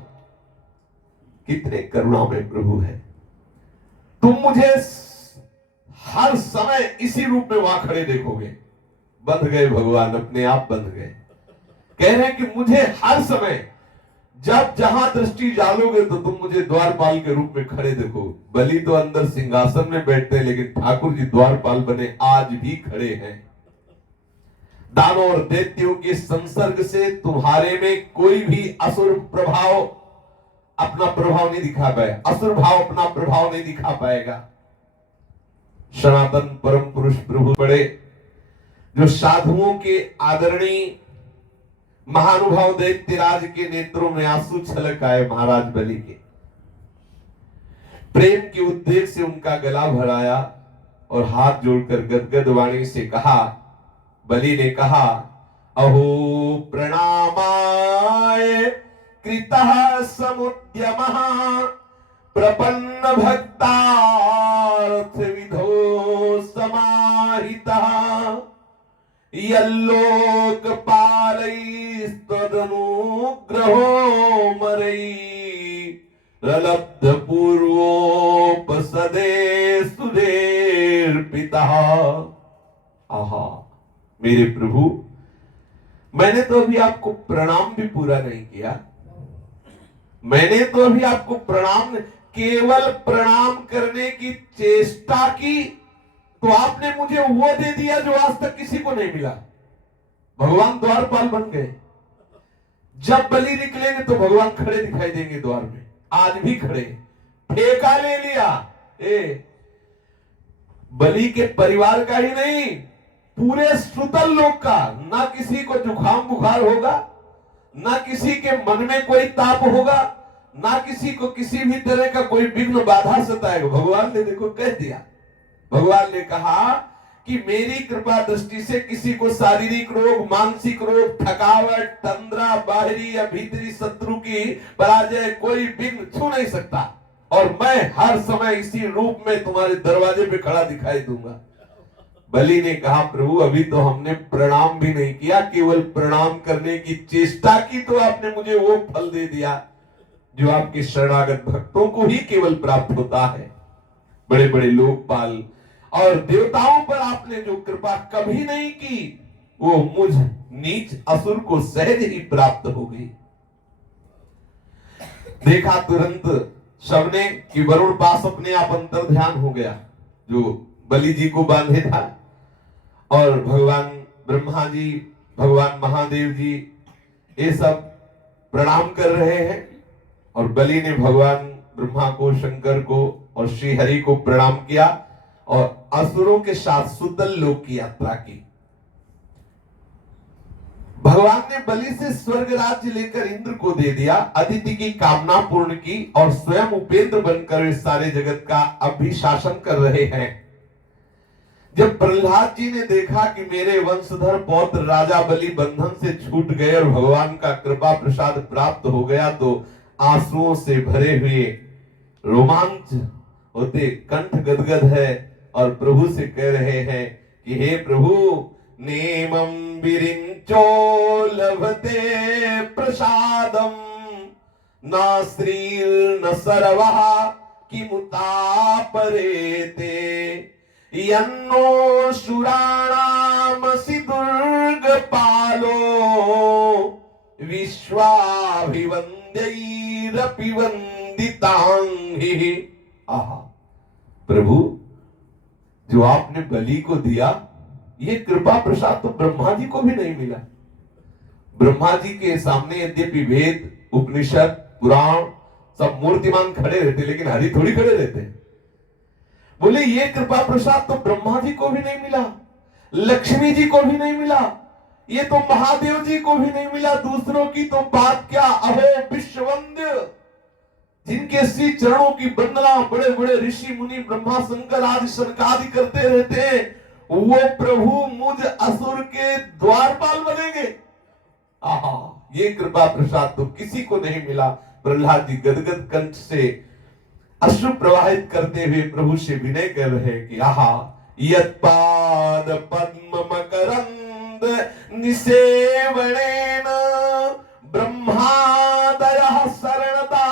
कितने करुणा में प्रभु है। तुम मुझे हर समय इसी रूप में वहां खड़े देखोगे। बंध गए भगवान, अपने आप बंध गए। कह रहे हैं कि मुझे हर समय जब जहां दृष्टि डालोगे तो तुम मुझे द्वारपाल के रूप में खड़े देखो। बलि तो अंदर सिंहासन में बैठते हैं, लेकिन ठाकुर जी द्वारपाल बने आज भी खड़े हैं। दानों और दैत्यों के संसर्ग से तुम्हारे में कोई भी असुर प्रभाव अपना प्रभाव नहीं दिखा पाए, असुर भाव अपना प्रभाव नहीं दिखा पाएगा। सनातन परम पुरुष प्रभु पड़े, जो साधुओं के आदरणीय महानुभाव दैत्यराज के नेत्रों में आंसू छलक आए। महाराज बलि के प्रेम के उद्देश्य से उनका गला भराया और हाथ जोड़कर गदगद वाणी से कहा, बलि ने कहा, अहो प्रणामाय कृतः समुद्यमः प्रपन्न भक्तार्थ विधो समाहितः यल्लोकपालैस्तदनुग्रहो मरै रलब्ध पूर्वोपसदे सुदेर्पितः। आहा, मेरे प्रभु, मैंने तो अभी आपको प्रणाम भी पूरा नहीं किया। मैंने तो अभी आपको प्रणाम, केवल प्रणाम करने की चेष्टा की तो आपने मुझे वो दे दिया जो आज तक किसी को नहीं मिला। भगवान द्वारपाल बन गए। जब बलि निकलेंगे तो भगवान खड़े दिखाई देंगे द्वार में, आज भी खड़े। ठेका ले लिया, बलि के परिवार का ही नहीं, पूरे सुतल लोक का। ना किसी को जुकाम बुखार होगा, ना किसी के मन में कोई ताप होगा, ना किसी को किसी भी तरह का कोई विघ्न बाधा सताएगा। भगवान ने देखो कह दिया, भगवान ने कहा कि मेरी कृपा दृष्टि से किसी को शारीरिक रोग, मानसिक रोग, थकावट, तंद्रा, बाहरी या भीतरी शत्रु की पराजय कोई विघ्न छू नहीं सकता। और मैं हर समय इसी रूप में तुम्हारे दरवाजे पे खड़ा दिखाई दूंगा। बलि ने कहा, प्रभु अभी तो हमने प्रणाम भी नहीं किया, केवल प्रणाम करने की चेष्टा की तो आपने मुझे वो फल दे दिया जो आपके शरणागत भक्तों को ही केवल प्राप्त होता है। बड़े बड़े लोकपाल और देवताओं पर आपने जो कृपा कभी नहीं की, वो मुझ नीच असुर को सहज ही प्राप्त हो गई। देखा तुरंत सबने कि वरुण पास अपने आप अंतर ध्यान हो गया, जो बलि जी को बांधे था। और भगवान ब्रह्मा जी, भगवान महादेव जी, ये सब प्रणाम कर रहे हैं। और बलि ने भगवान ब्रह्मा को, शंकर को और श्री हरि को प्रणाम किया और असुरों के साथ सुतल लोक की यात्रा की। भगवान ने बलि से स्वर्ग राज्य लेकर इंद्र को दे दिया, अदिति की कामना पूर्ण की और स्वयं उपेंद्र बनकर वे सारे जगत का अभिशासन कर रहे हैं। जब प्रहलाद जी ने देखा कि मेरे वंशधर पौत्र राजा बलि बंधन से छूट गए और भगवान का कृपा प्रसाद प्राप्त हो गया, तो आंसुओं से भरे हुए रोमांच होते कंठ गदगद है और प्रभु से कह रहे हैं कि हे प्रभु नेमं विरिंचो लभते प्रसादम न श्रीर्न सर्वः किमुतापरेते यन्नो सुराणामसि दुर्गपालो विश्वाभिवन्द्यैरपि वन्दितांहि। आहा प्रभु, जो आपने बलि को दिया, ये कृपा प्रसाद तो ब्रह्मा जी को भी नहीं मिला। ब्रह्मा जी के सामने यद्यपि वेद, उपनिषद, पुराण सब मूर्तिमान खड़े रहते, लेकिन हरि थोड़ी खड़े रहते। बोले ये कृपा प्रसाद तो ब्रह्मा जी को भी नहीं मिला, लक्ष्मी जी को भी नहीं मिला, ये तो महादेव जी को भी नहीं मिला, दूसरों की तो बात क्या, अहो विश्ववंद्य जिनके श्री चरणों की वंदना बड़े बड़े ऋषि मुनि ब्रह्मा शंकर आदि सनकादि करते रहते हैं, वो प्रभु मुझ असुर के द्वारपाल बनेंगे। आहा, ये कृपा प्रसाद तो किसी को नहीं मिला। प्रहलाद जी गदगद कंठ से अश्रु प्रवाहित करते हुए प्रभु से विनय कर रहे हैं कि आहा, यत्पाद पद्म मकरंद निसेवनेन ब्रह्मादयः शरणदा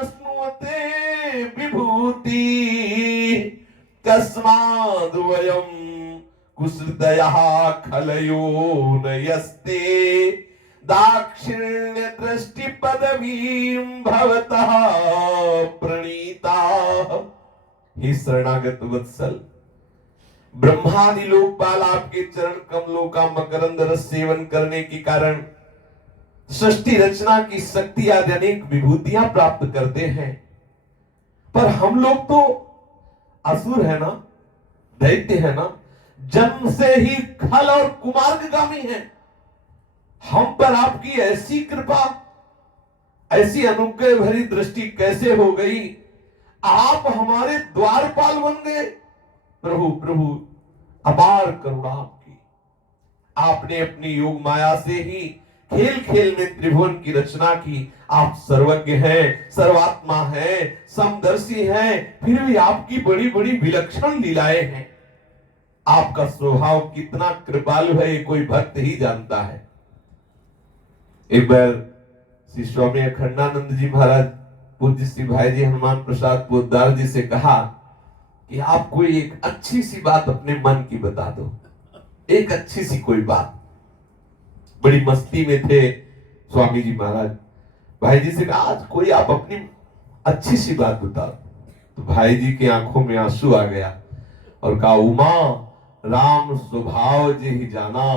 स्नुते विभूति कस्माद् वयं कुसृदयः खलयो न यस्ते दाक्षिण्य दृष्टि पदवीं भवतः प्रणीता। हे शरणागत वत्सल, ब्रह्मादि लोकपाल आपके चरण कमलों का मकरंद रस सेवन करने के कारण सृष्टि रचना की शक्ति आदि अनेक विभूतियां प्राप्त करते हैं, पर हम लोग तो असुर है ना, दैत्य है ना, जन्म से ही खल और कुमार्गगामी है। हम पर आपकी ऐसी कृपा, ऐसी अनुग्रह भरी दृष्टि कैसे हो गई? आप हमारे द्वारपाल बन गए। प्रभु प्रभु अपार करुणा आपकी। आपने अपनी योग माया से ही खेल खेल में त्रिभुवन की रचना की। आप सर्वज्ञ हैं, सर्वात्मा हैं, समदर्शी हैं, फिर भी आपकी बड़ी बड़ी विलक्षण लीलाएं हैं। आपका स्वभाव कितना कृपालु है ये कोई भक्त ही जानता है। एक बार श्री स्वामी अखंडानंद जी महाराज पूज्य श्री भाई जी हनुमान प्रसाद पोद्दार जी से कहा कि आप कोई एक अच्छी सी बात अपने मन की बता दो, एक अच्छी सी कोई बात। बड़ी मस्ती में थे स्वामी जी महाराज। भाई जी से कहा आज कोई आप अपनी अच्छी सी बात बताओ। तो भाई जी की आंखों में आंसू आ गया और कहा उमा राम स्वभाव जे ही जाना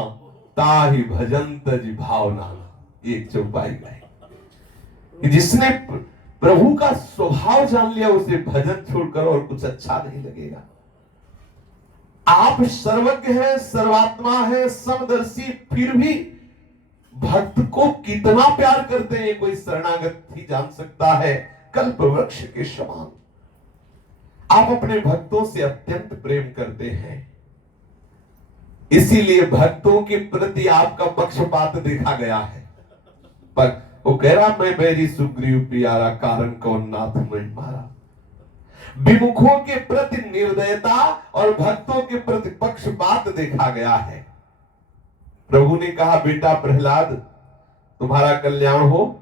ताहि भजंत जी भावना। एक चौपाई गाई। जिसने प्रभु का स्वभाव जान लिया उसे भजन छोड़कर और कुछ अच्छा नहीं लगेगा। आप सर्वज्ञ हैं, सर्वात्मा है, समदर्शी, फिर भी भक्त को कितना प्यार करते हैं कोई शरणागत ही जान सकता है। कल्प वृक्ष के समान आप अपने भक्तों से अत्यंत प्रेम करते हैं, इसीलिए भक्तों के प्रति आपका पक्षपात देखा गया है। पर वो कह रहा मैं बैरी सुग्रीव प्यारा कारण कौन नाथ मैं मारा। विमुखों के प्रति निर्दयता और भक्तों के प्रति पक्षपात देखा गया है। प्रभु ने कहा बेटा प्रहलाद तुम्हारा कल्याण हो,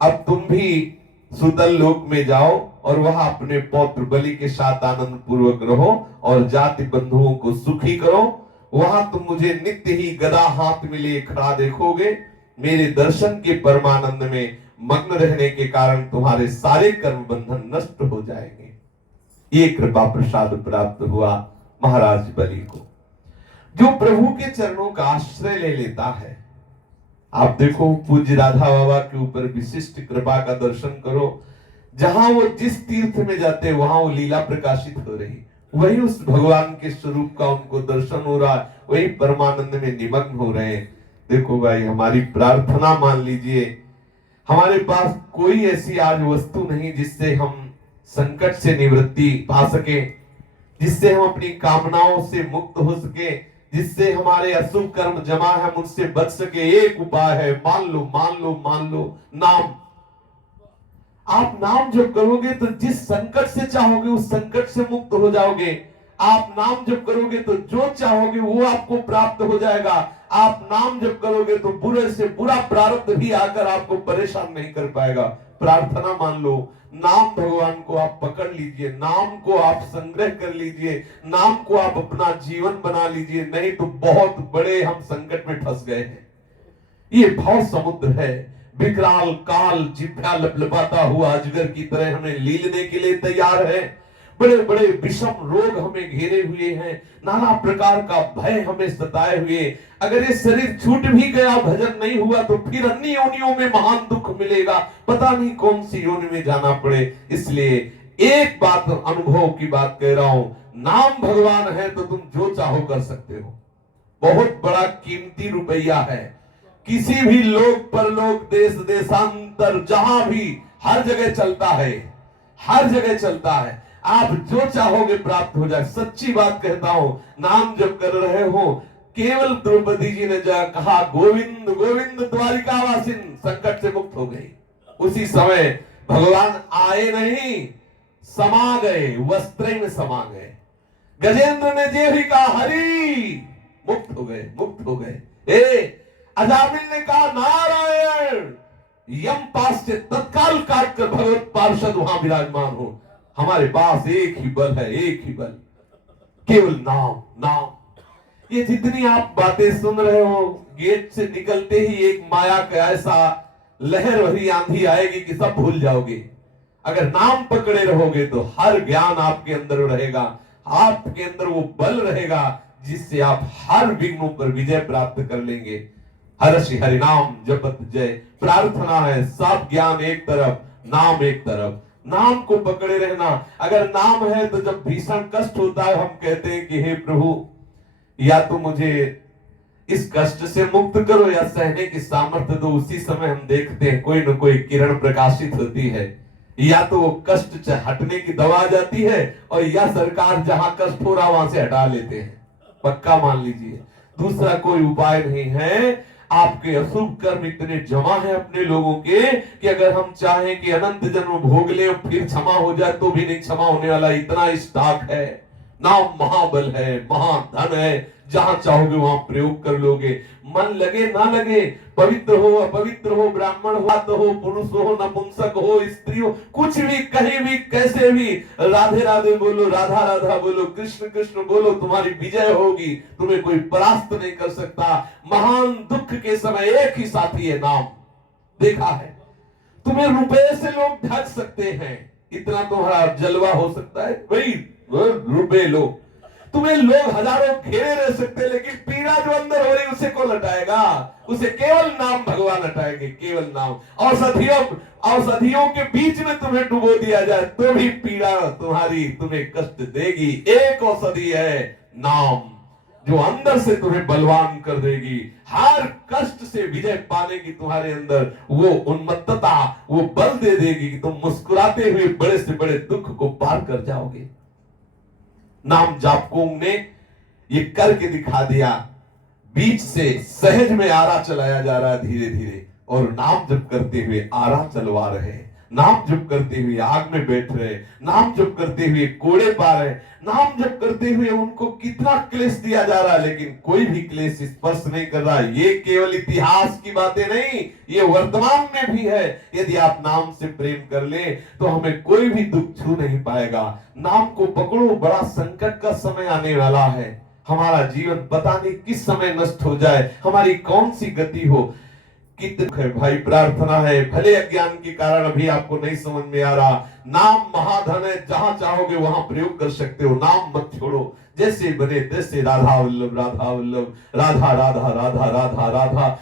अब तुम भी सुतल लोक में जाओ और वहां अपने पौत्र बलि के साथ आनंद पूर्वक रहो और जाति बंधुओं को सुखी करो। वहां तुम मुझे नित्य ही गदा हाथ में लिए खड़ा देखोगे। मेरे दर्शन के परमानंद में मग्न रहने के कारण तुम्हारे सारे कर्म बंधन नष्ट हो जाएंगे। ये कृपा प्रसाद प्राप्त हुआ महाराज बलि को, जो प्रभु के चरणों का आश्रय ले लेता है। आप देखो पूज्य राधा बाबा के ऊपर विशिष्ट कृपा का दर्शन करो। जहां वो जिस तीर्थ में जाते वहां वो लीला प्रकाशित हो रही, वही उस भगवान के स्वरूप का उनको दर्शन हो रहा, वही परमानंद में निमग्न हो रहे हैं। देखो भाई हमारी प्रार्थना मान लीजिए, हमारे पास कोई ऐसी आज वस्तु नहीं जिससे हम संकट से निवृत्ति पा सके, जिससे हम अपनी कामनाओं से मुक्त हो सके, जिससे हमारे अशुभ कर्म जमा है मुझसे बच सके। एक उपाय है, मान लो मान लो मान लो, नाम। आप नाम जब करोगे तो जिस संकट से चाहोगे उस संकट से मुक्त हो जाओगे। आप नाम जप करोगे तो जो चाहोगे वो आपको प्राप्त हो जाएगा। आप नाम जप करोगे तो बुरे से बुरा प्रारब्ध भी आकर आपको परेशान नहीं कर पाएगा। प्रार्थना मान लो, नाम भगवान को आप पकड़ लीजिए, नाम को आप संग्रह कर लीजिए, नाम को आप अपना जीवन बना लीजिए, नहीं तो बहुत बड़े हम संकट में फंस गए हैं। ये भाव समुद्र है, विकराल काल जिभ्या लपलपाता हुआ अजगर की तरह हमें लीलने के लिए तैयार है। बड़े बड़े विषम रोग हमें घेरे हुए हैं, नाना प्रकार का भय हमें सताए हुए। अगर ये शरीर छूट भी गया, भजन नहीं हुआ, तो फिर अन्य योनियों में महान दुख मिलेगा, पता नहीं कौन सी योनि में जाना पड़े। इसलिए एक बात, अनुभव की बात कह रहा हूं, नाम भगवान है तो तुम जो चाहो कर सकते हो। बहुत बड़ा कीमती रुपया है, किसी भी लोक परलोक देश देशांतर जहां भी हर जगह चलता है, हर जगह चलता है। आप जो चाहोगे प्राप्त हो जाए। सच्ची बात कहता हूं, नाम जब कर रहे हो, केवल द्रौपदी जी ने जा कहा गोविंद गोविंद द्वारिकावासिन, संकट से मुक्त हो गई। उसी समय भगवान आए नहीं, समा गए, वस्त्र में समा गए। गजेंद्र ने जे भी कहा हरि, मुक्त हो गए, मुक्त हो गए। अजामिल ने कहा नारायण, यम पास से तत्काल काट कर भगवत पार्षद वहां विराजमान हो। हमारे पास एक ही बल है, एक ही बल, केवल नाम, नाम। ये जितनी आप बातें सुन रहे हो, गेट से निकलते ही एक माया का ऐसा लहर भरी आंधी आएगी कि सब भूल जाओगे। अगर नाम पकड़े रहोगे तो हर ज्ञान आपके अंदर रहेगा, आपके अंदर वो बल रहेगा जिससे आप हर विघ्नों पर विजय प्राप्त कर लेंगे। हर्षि हरिनाम जपत जय। प्रार्थना है, सब ज्ञान एक तरफ, नाम एक तरफ। नाम को पकड़े रहना। अगर नाम है तो जब भीषण कष्ट होता है, हम कहते हैं कि हे प्रभु, या तो मुझे इस कष्ट से मुक्त करो या सहने की सामर्थ्य दो। उसी समय हम देखते हैं कोई न कोई किरण प्रकाशित होती है, या तो वो कष्ट हटने की दवा आ जाती है, और या सरकार जहां कष्ट हो रहा वहां से हटा लेते हैं। पक्का मान लीजिए, दूसरा कोई उपाय नहीं है। आपके अशुभ कर्म इतने जमा है अपने लोगों के कि अगर हम चाहें कि अनंत जन्म भोग ले फिर क्षमा हो जाए तो भी नहीं क्षमा होने वाला, इतना स्टॉक है। नाम महाबल है, महाधन है, जहां चाहोगे वहां प्रयोग कर लोगे। मन लगे ना लगे, पवित्र हो अपवित्र हो, ब्राह्मण हो पुरुष हो नपुंसक हो स्त्री हो, कुछ भी कहीं भी कैसे भी राधे राधे बोलो, राधा राधा बोलो, कृष्ण कृष्ण बोलो, तुम्हारी विजय होगी। तुम्हें कोई परास्त नहीं कर सकता। महान दुख के समय एक ही साथी है, नाम। देखा है, तुम्हें रुपए से लोग ठग सकते हैं, इतना तुम्हारा जलवा हो सकता है भाई, रुपए लो। तुम्हें लोग हजारों घेरे रह सकते, लेकिन पीड़ा जो अंदर हो रही उसे कौन हटाएगा? उसे केवल नाम भगवान हटाएंगे, केवल नाम। औषधियों के बीच में तुम्हें डुबो दिया जाए तो भी पीड़ा तुम्हारी तुम्हें कष्ट देगी। एक औषधि है नाम, जो अंदर से तुम्हें बलवान कर देगी। हर कष्ट से विजय पाने की तुम्हारे अंदर वो उन्मत्तता, वो बल दे देगी कि तुम मुस्कुराते हुए बड़े से बड़े दुख को पार कर जाओगे। नाम जापकों ने ये करके दिखा दिया। बीच से सहज में आरा चलाया जा रहा है धीरे धीरे, और नाम जप करते हुए आरा चलवा रहे, नाम जप करते हुए आग में बैठ रहे, नाम जप करते हुए कोड़े पा रहे, नाम जप करते हुए उनको कितना क्लेश दिया जा रहा है, लेकिन कोई भी क्लेश स्पर्श नहीं कर रहा। ये केवल इतिहास की बातें नहीं, ये वर्तमान में भी है। यदि आप नाम से प्रेम कर ले तो हमें कोई भी दुख छू नहीं पाएगा। नाम को पकड़ो, बड़ा संकट का समय आने वाला है। हमारा जीवन पता नहीं किस समय नष्ट हो जाए, हमारी कौन सी गति हो। कितना है भाई, प्रार्थना है। भले अज्ञान के कारण अभी आपको नहीं समझ में आ रहा, नाम महाधन है, जहां चाहोगे वहां प्रयोग कर सकते हो। नाम मत छोड़ो, जैसे बने तैसे राधा वल्लभ राधा वल्लभ, राधा राधा राधा राधा राधा।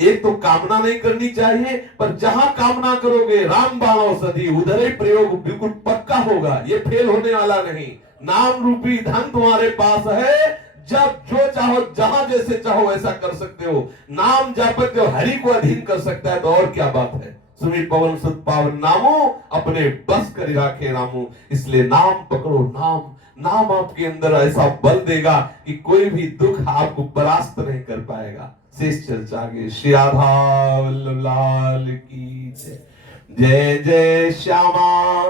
एक तो कामना नहीं करनी चाहिए, पर जहां कामना करोगे राम बाण औषधि, उधर ही प्रयोग बिल्कुल पक्का होगा। ये फेल होने वाला नहीं। नाम रूपी धन तुम्हारे पास है, जब जो चाहो जहां जैसे चाहो वैसा कर सकते हो। नाम जापते हो, हरि को अधीन कर सकता है तो और क्या बात है। सुमित पवन सुत पावन नामो, अपने बस कर राखे रामो। इसलिए नाम पकड़ो, नाम। नाम आपके अंदर ऐसा बल देगा कि कोई भी दुख आपको परास्त नहीं कर पाएगा। शेष चर्चा आगे। श्री राधा वल्लभ लाल की जय। जय जय श्यामा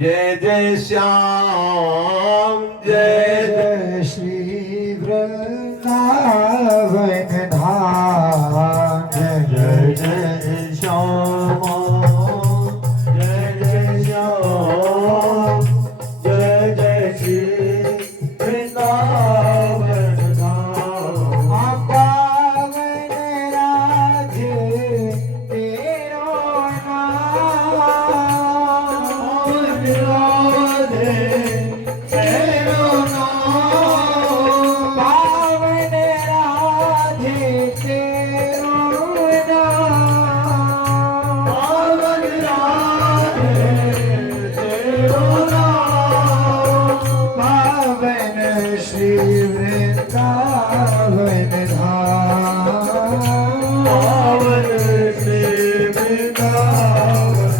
जय जय श्याम जय जय श्री वृंदावन धाम जय जय श्याम जय जय श्याम जय जय श्री वृंदावन धाम पावन राधे तेरो नाम राधे तेरो नाम पावन राधे तेरो नाम पावन राधे तेरो नाम पावन श्री वृंदावन धाम पावन श्री वृंदावन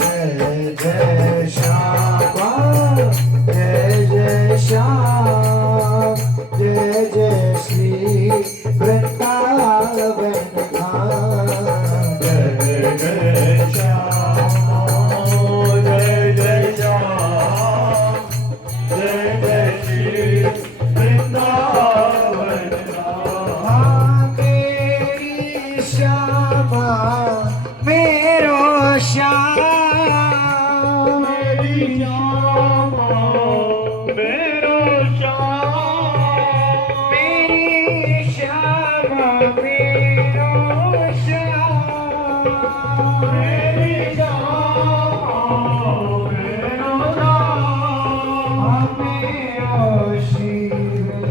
जय जय श्याम जय जय श्याम जय जय श्री वृंदावन धाम जय जय श्याम जय जय श्याम जय जय श्री वृंदावन धाम मेरी श्यामा मेरो श्याम मेरी श्यामा मेरो श्याम मेरी श्यामा मेरो श्याम मेरी श्यामा मेरो राम मेरो श्री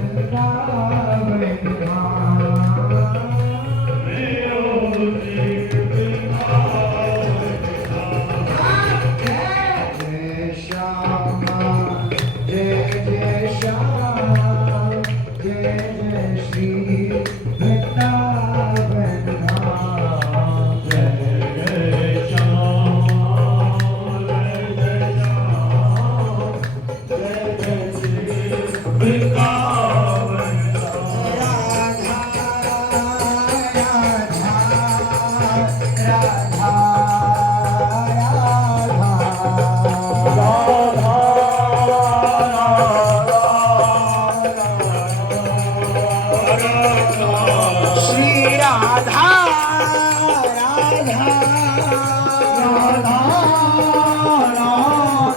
वृंदावन धाम मेरो श्री जय श्यामा जय जय श्याम जय जय श्री वृंदावन धाम जय जय श्याम जय जय श्याम जय जय श्री वृंदावन राधा राधा श्री राधा राधा राधा राधा श्री राधा राधा राधा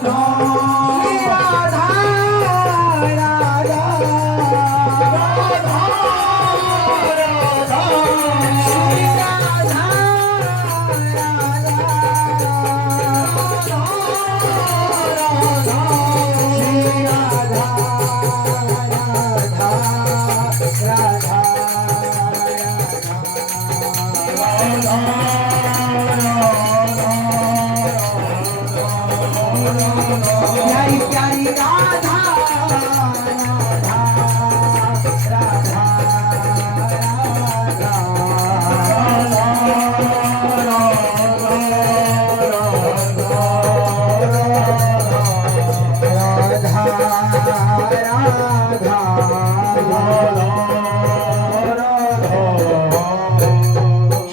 राधा श्री राधा प्यारी प्यारी राधा राधा राधा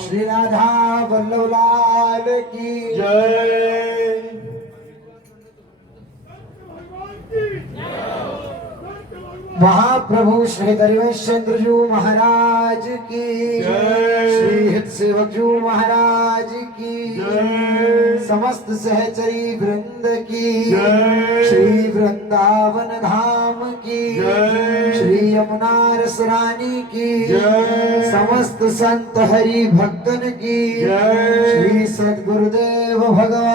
श्री राधा वल्लभ लाल की जय। महाप्रभु श्री दरिवेश्चंद्र जी महाराज की जय। श्री हित सेवक जी महाराज की जय। समस्त सहचरी वृंद की जय। श्री वृंदावन धाम की जय। श्री यमुना रस रानी की जय। समस्त संत हरि भक्तन की जय। श्री सद्गुरुदेव भगवान